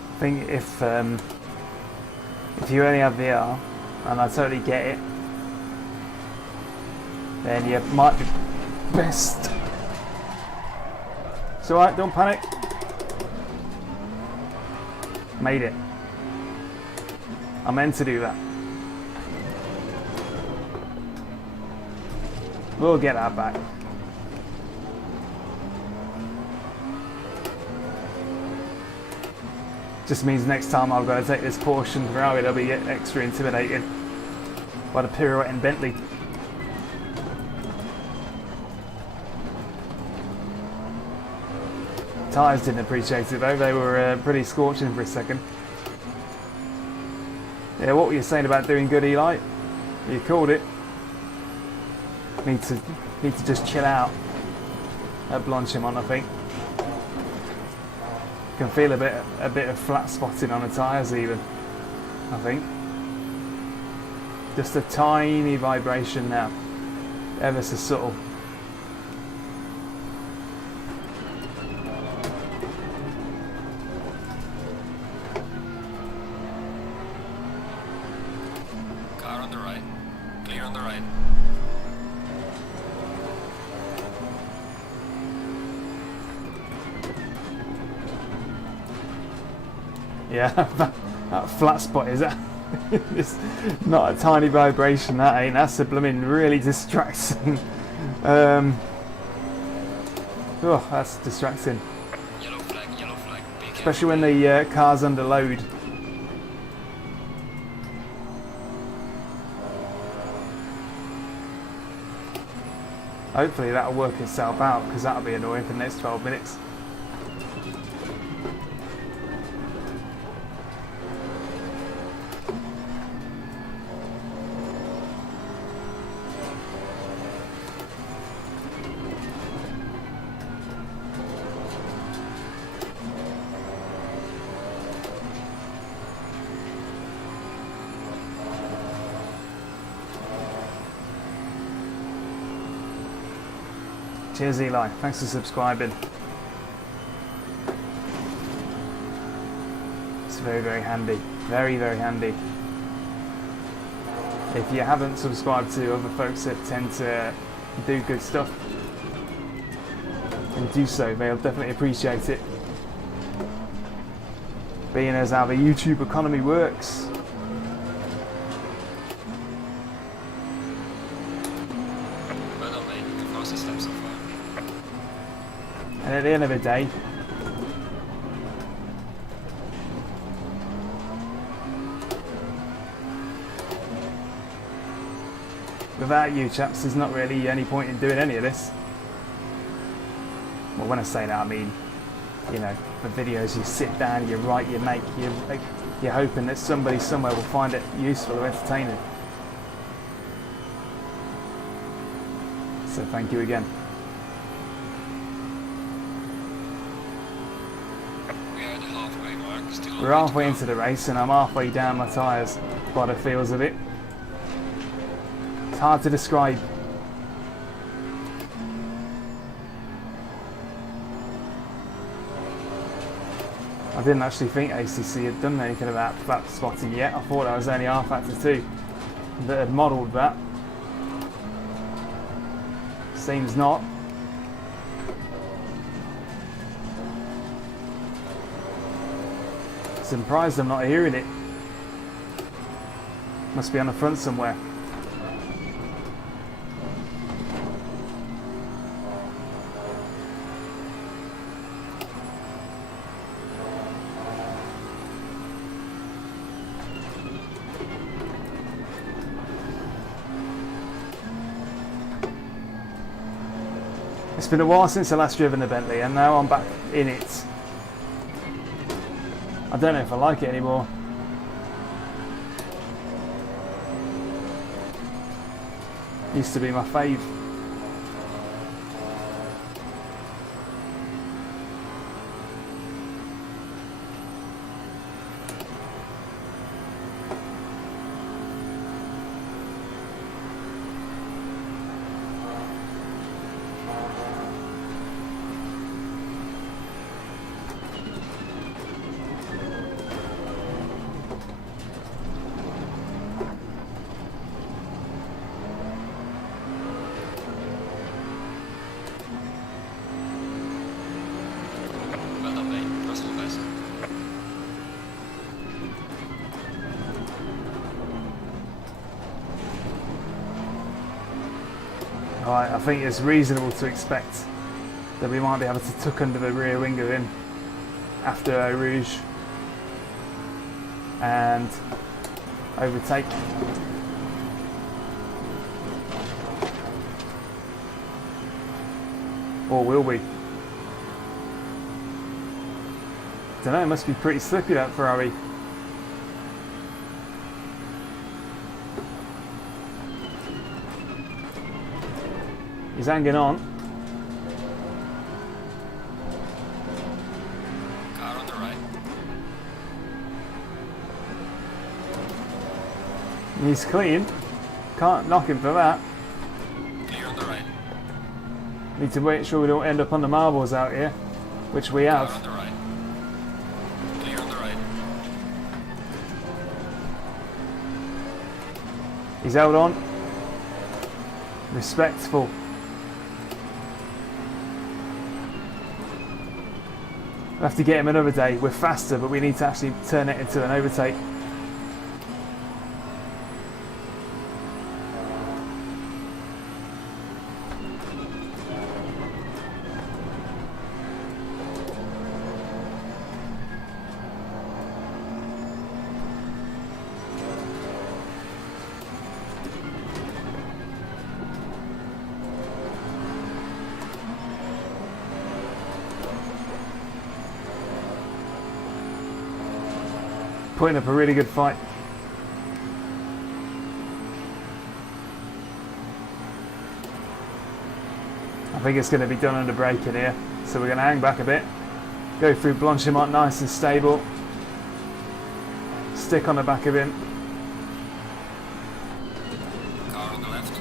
I think if you only have VR, and I totally get it, then you might be best. It's alright, don't panic. Made it. I meant to do that. We'll get that back. Just means next time I've got to take this Porsche and Ferrari, they'll be extra intimidated by the pirouette in Bentley. Tyres didn't appreciate it though, they were pretty scorching for a second. Yeah, what were you saying about doing good, Eli? You called it. Need to just chill out at Blanchimont, I think. Can feel a bit of flat spotting on the tyres even, I think. Just a tiny vibration now, ever so subtle. Car on the right, clear on the right. Yeah, that flat spot is that. It's not a tiny vibration, that ain't. That's a blooming really distracting. Oh, that's distracting. Yellow flag, be careful. Especially when the car's under load. Hopefully that'll work itself out, because that'll be annoying for the next 12 minutes. Cheers, Eli. Thanks for subscribing. It's very, very handy. Very, very handy. If you haven't subscribed to other folks that tend to do good stuff, then do so. They'll definitely appreciate it. Being as how the YouTube economy works. Well done, mate. The fastest lap so far. And at the end of the day, Without you chaps, there's not really any point in doing any of this. Well, when I say that, I mean, you know, the videos you sit down, you write, you make, you're hoping that somebody somewhere will find it useful or entertaining. So thank you again. We are at the halfway mark. Still We're halfway into the race and I'm halfway down my tyres by the feels of it. It's hard to describe. I didn't actually think ACC had done anything about flat spotting yet. I thought that was only R-Factor 2 that had modelled that. Seems not. Surprised I'm not hearing it. Must be on the front somewhere. It's been a while since I last driven a Bentley and now I'm back in it. I don't know if I like it anymore. Used to be my fave. Well done, mate. Russell, guys. Alright, I think it's reasonable to expect that we might be able to tuck under the rear wing of him after Eau Rouge and overtake. Or will we? Don't know, it must be pretty slippy that Ferrari. He's hanging on. Car on the right. He's clean. Can't knock him for that. Clear on the right. Need to make sure we don't end up on the marbles out here, which we Car have. on the right. Clear on the right. He's held on. Respectful. We'll have to get him another day. We're faster, but we need to actually turn it into an overtake. Putting up a really good fight. I think it's going to be done under braking here, so we're going to hang back a bit, go through Blanchimont nice and stable, stick on the back of him, Car on the left.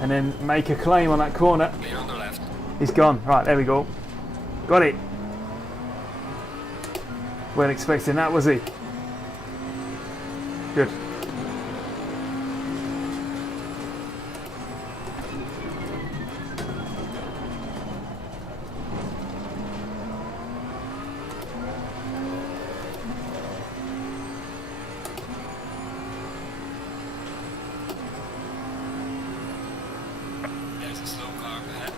and then make a claim on that corner. Clear on the left. He's gone. Right, there we go. Got it. Weren't expecting that, was he? Good. There's a slow car ahead.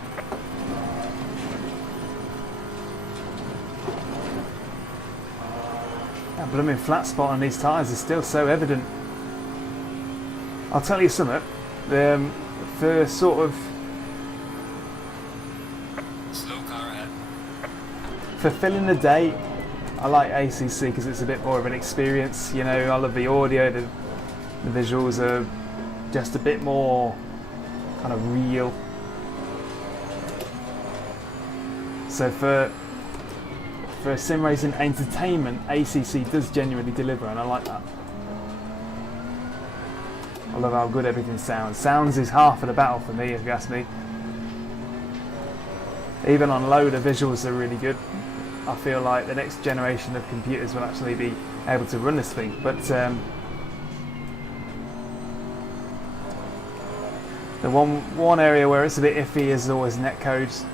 That blooming flat spot on these tyres is still so evident. I'll tell you something. For sort of Slow car ahead. for filling the day, I like ACC because it's a bit more of an experience. You know, I love the audio, the visuals are just a bit more kind of real. So for sim racing entertainment, ACC does genuinely deliver, and I like that. I love how good everything sounds. Sounds is half of the battle for me, if you ask me. Even on low, the visuals are really good. I feel like the next generation of computers will actually be able to run this thing. But the one area where it's a bit iffy is always netcodes.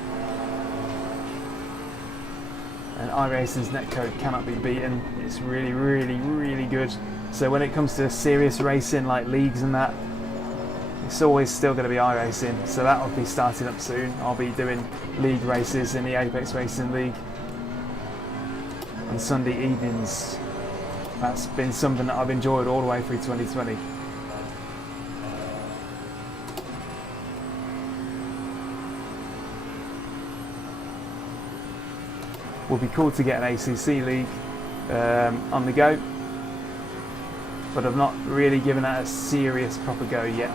And iRacing's netcode cannot be beaten. It's really, really, really good. So when it comes to serious racing like leagues and that, it's always still going to be iRacing. So that will be starting up soon. I'll be doing league races in the Apex Racing League on Sunday evenings. That's been something that I've enjoyed all the way through 2020. Would be cool to get an ACC league on the go, but I've not really given that a serious proper go yet.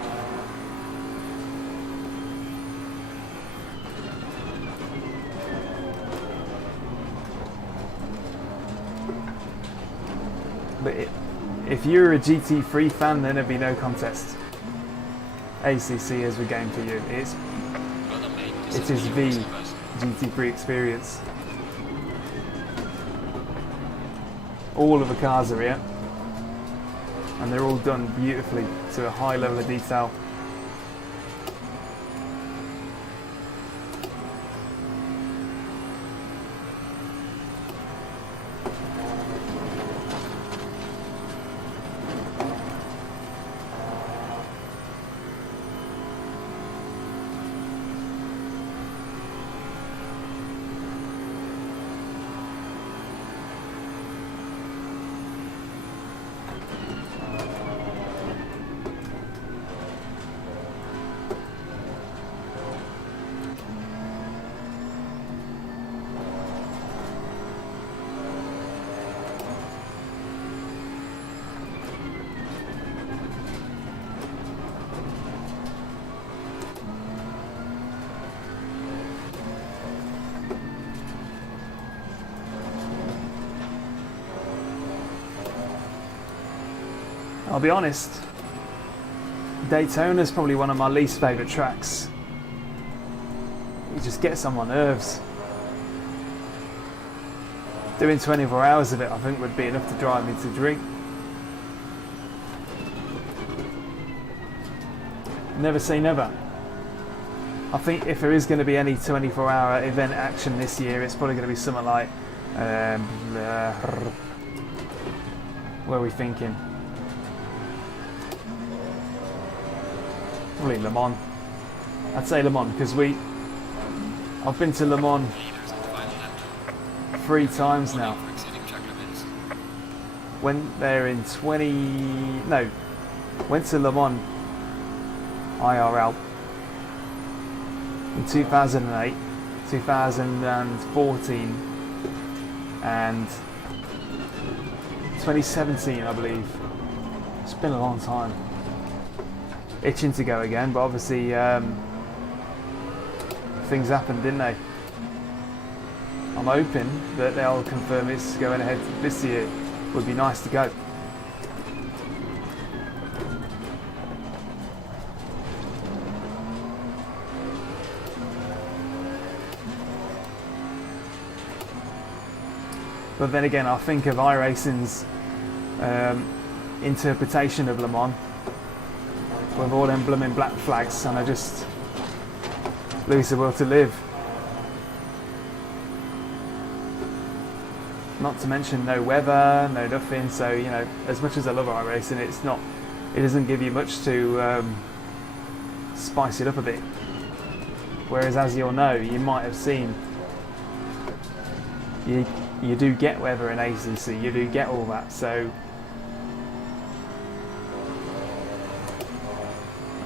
But if you're a GT3 fan, then there'd be no contest. ACC is the game for you. It is the GT3 experience. All of the cars are here, and they're all done beautifully to a high level of detail. I'll be honest, Daytona's probably one of my least favourite tracks. It just gets on my nerves. Doing 24 hours of it, I think, would be enough to drive me to drink. Never say never. I think if there is going to be any 24-hour event action this year, it's probably going to be something like where are we thinking? Probably Le Mans. I'd say Le Mans because I've been to Le Mans 3 times now. Went there in went to Le Mans IRL in 2008, 2014 and 2017, I believe. It's been a long time. Itching to go again, but obviously things happened, didn't they? I'm hoping that they'll confirm it's going ahead this year. Would be nice to go. But then again, I think of iRacing's interpretation of Le Mans with all them blooming black flags, and I just lose the will to live. Not to mention no weather, no nothing. So you know, as much as I love iRacing, it doesn't give you much to spice it up a bit. Whereas, as you'll know, you might have seen, you do get weather in ACC, you do get all that. So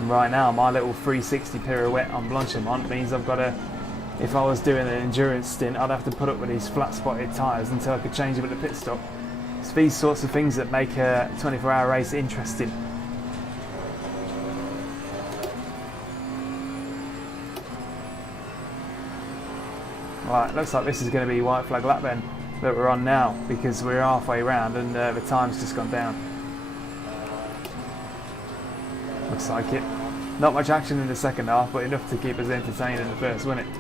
And right now, my little 360 pirouette on Blanchimont means I've got to, if I was doing an endurance stint, I'd have to put up with these flat-spotted tyres until I could change them at the pit stop. It's these sorts of things that make a 24-hour race interesting. Right, looks like this is going to be white flag lap then that we're on now, because we're halfway round and the time's just gone down. Looks like it. Not much action in the second half, but enough to keep us entertained in the first, wasn't it?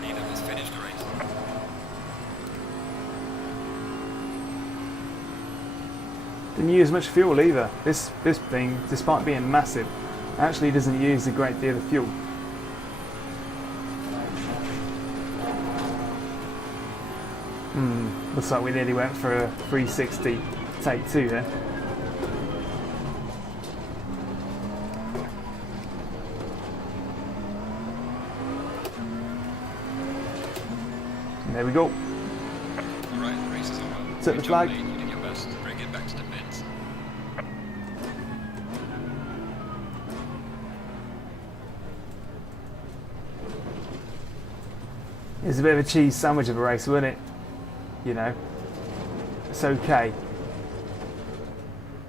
Neither has finished the race. Didn't use much fuel either. This thing, despite being massive, actually doesn't use a great deal of fuel. Looks like we nearly went for a 360 take 2 then. And there we go. Alright, the race is over. Took the flag. You did your best to bring it back to the pits. It was a bit of a cheese sandwich of a race, wasn't it? You know, it's okay,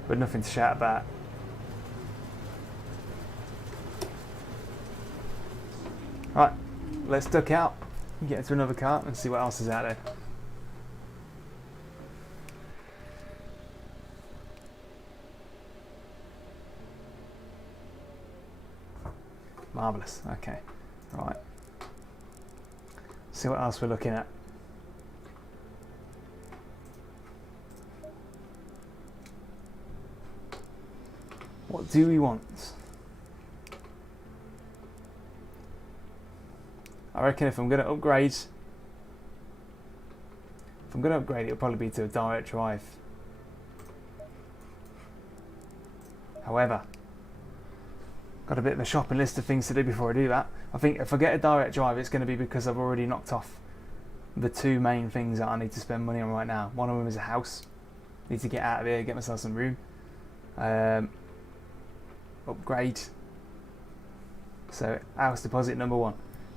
but nothing to shout about. Right, let's duck out, get into another car and see what else is out there. Marvellous, okay, right. See what else we're looking at. What do we want? I reckon if I'm going to upgrade, it'll probably be to a direct drive. However, got a bit of a shopping list of things to do before I do that. I think if I get a direct drive, it's going to be because I've already knocked off the two main things that I need to spend money on right now. One of them is a house. I need to get out of here, get myself some room. Upgrade. So house deposit, number one.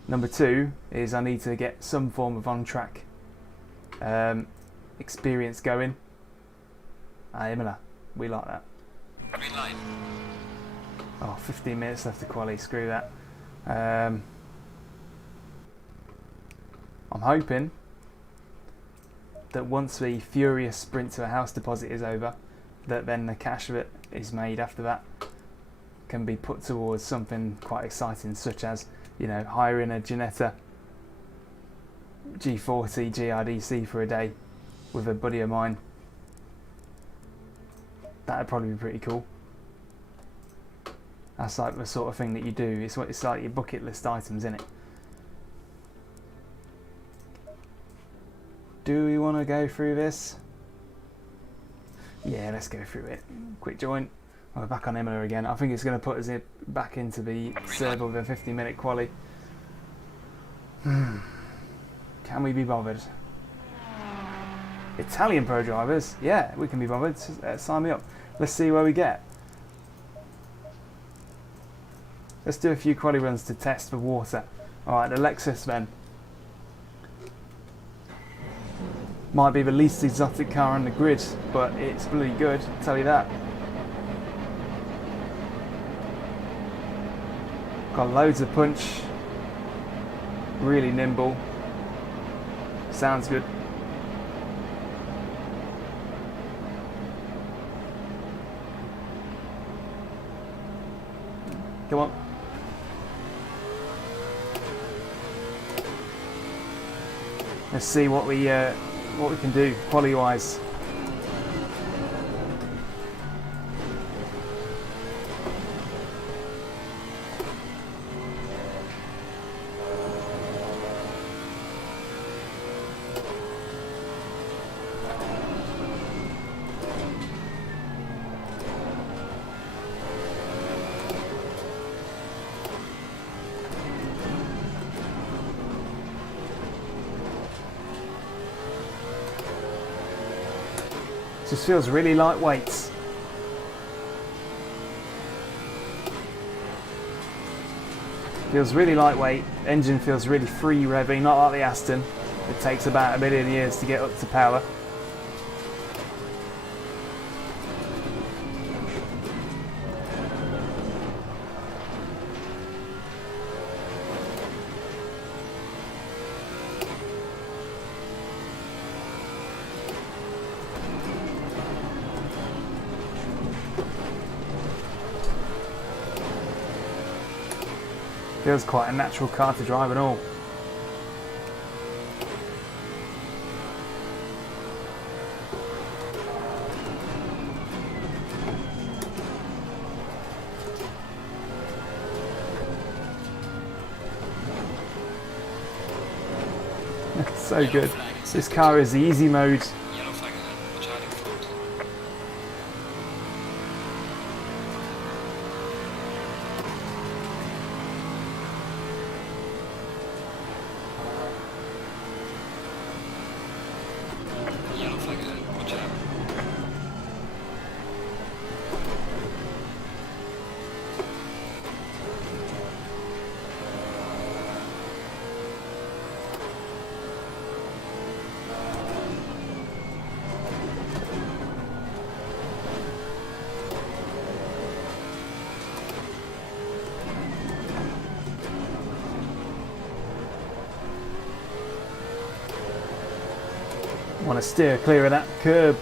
Number two is I need to get some form of on-track experience going. Imola, we like that. Green light. Oh, 15 minutes left to quali, screw that. I'm hoping that once the furious sprint to a house deposit is over, that then the cash that is made after that can be put towards something quite exciting, such as, you know, hiring a Ginetta G40 GRDC for a day with a buddy of mine. That'd probably be pretty cool. That's like the sort of thing that you do. It's like your bucket list items, isn't it? Do we want to go through this? Yeah, let's go through it. Quick joint. We're back on Imola again. I think it's going to put us back into the server with a 50-minute quali. Can we be bothered? Italian pro drivers? Yeah, we can be bothered. Sign me up. Let's see where we get. Let's do a few quali runs to test for water. Alright, the Lexus then. Might be the least exotic car on the grid, but it's bloody good, I'll tell you that. Got loads of punch. Really nimble. Sounds good. Come on. Let's see what we can do quality wise. Just feels really lightweight. Feels really lightweight. Engine feels really free revving, not like the Aston. It takes about 1,000,000 years to get up to power. Feels quite a natural car to drive and all. So good. This car is the easy mode. Yellow flag ahead. Watch out in front. Yellow flag ahead. Watch out. Want to steer clear of that curb.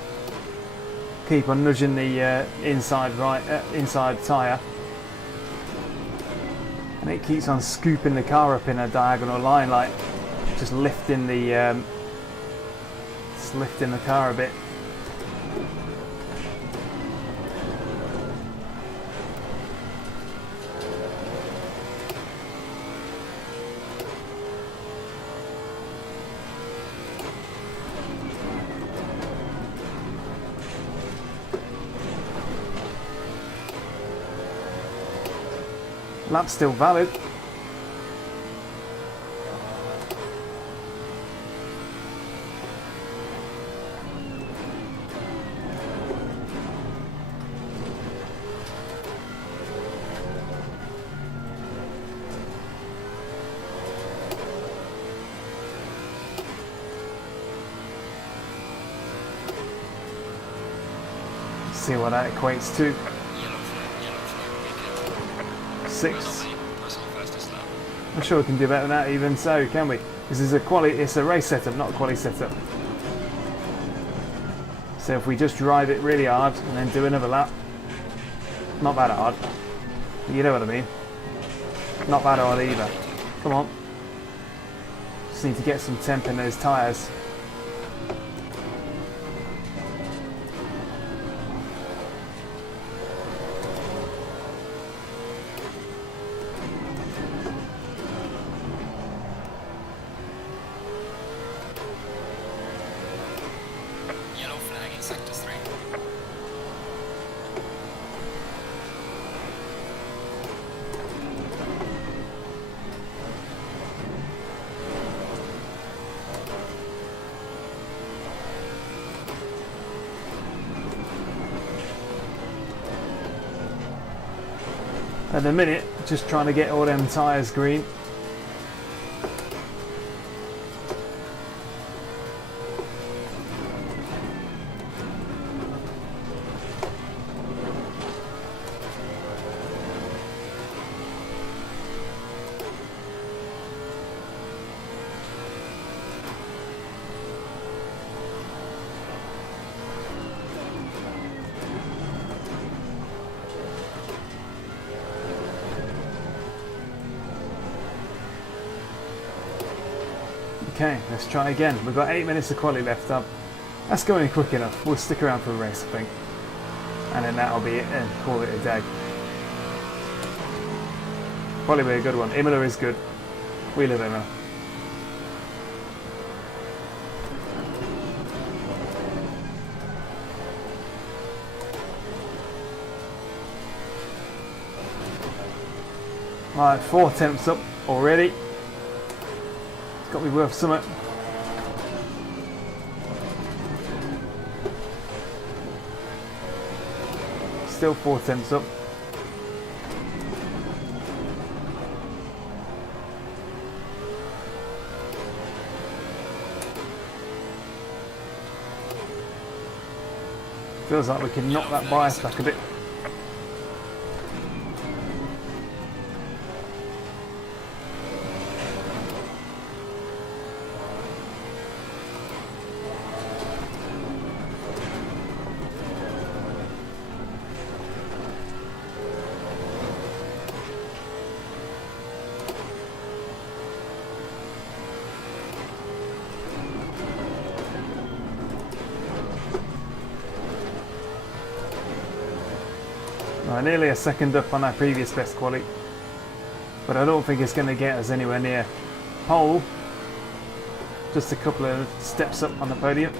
Keep on nudging the inside tyre, and it keeps on scooping the car up in a diagonal line, like just lifting the car a bit. Lap's still valid. See what that equates to. Yellow flag, make it. 6. Personal fastest lap. I'm sure we can do better than that even so, can we? This is it's a race setup, not a quali setup. So if we just drive it really hard and then do another lap, not that hard, you know what I mean? Not that hard either. Come on. Just need to get some temp in those tyres. Yellow flag in sector 3. At the minute, just trying to get all them tyres green. Okay, let's try again. We've got 8 minutes of quali left up. That's going quick enough. We'll stick around for the race, I think. And then that'll be it and call it a day. Probably be a good one. Imola is good. We live Imola. Right, 4 temps up already. It's got to be worth something. still 4 tenths up. Feels like we can knock that bias back a bit. Nearly a second up on our previous best quality, but I don't think it's going to get us anywhere near pole. Just a couple of steps up on the podium.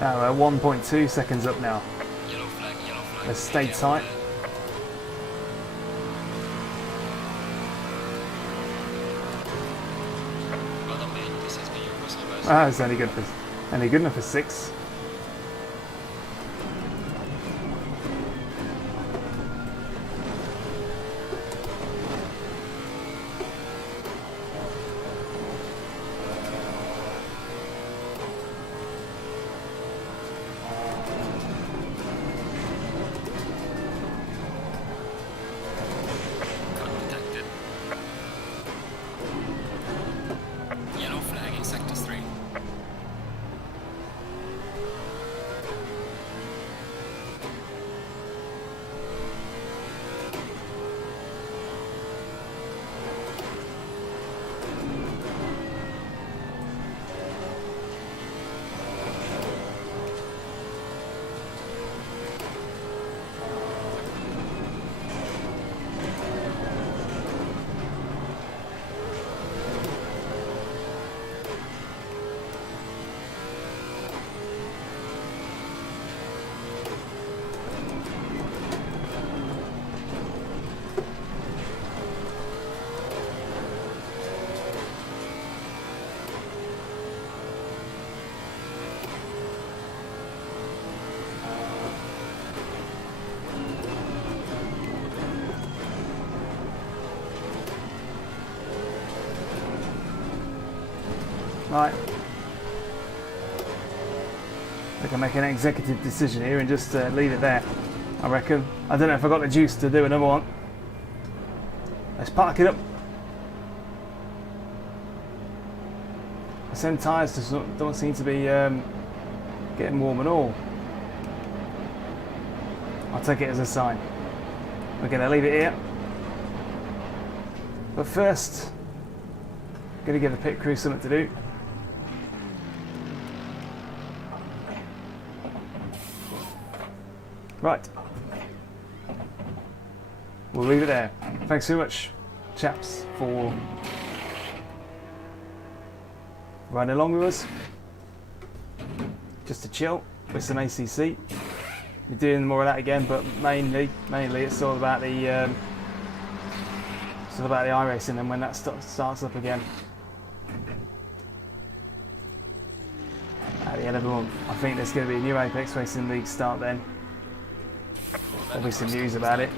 Now we're 1.2 seconds up now. Yellow flag, yellow flag. Let's stay tight. Well done, mate. This has been your personal best. Ah, it's only good enough for 6. Cut detected. Yellow flag in sector 3. Right. We can make an executive decision here and just leave it there, I reckon. I don't know if I got the juice to do another one. Let's park it up. The same tyres just don't seem to be getting warm at all. I'll take it as a sign. We're going to leave it here. But first, going to give the pit crew something to do. Right. We'll leave it there. Thanks so much, chaps, for riding along with us. Just to chill with some ACC. We're doing more of that again, but mainly it's all about the iRacing and when that starts up again at the end of the month. I think there's going to be a new Apex Racing League start then. There'll be some news about it.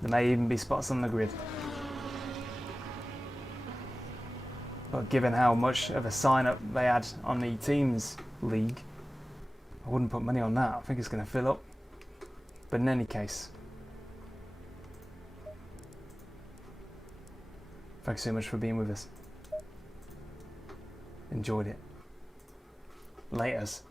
There may even be spots on the grid. But given how much of a sign-up they had on the Teams League, I wouldn't put money on that. I think it's going to fill up. But in any case, thanks so much for being with us. Enjoyed it. Laters.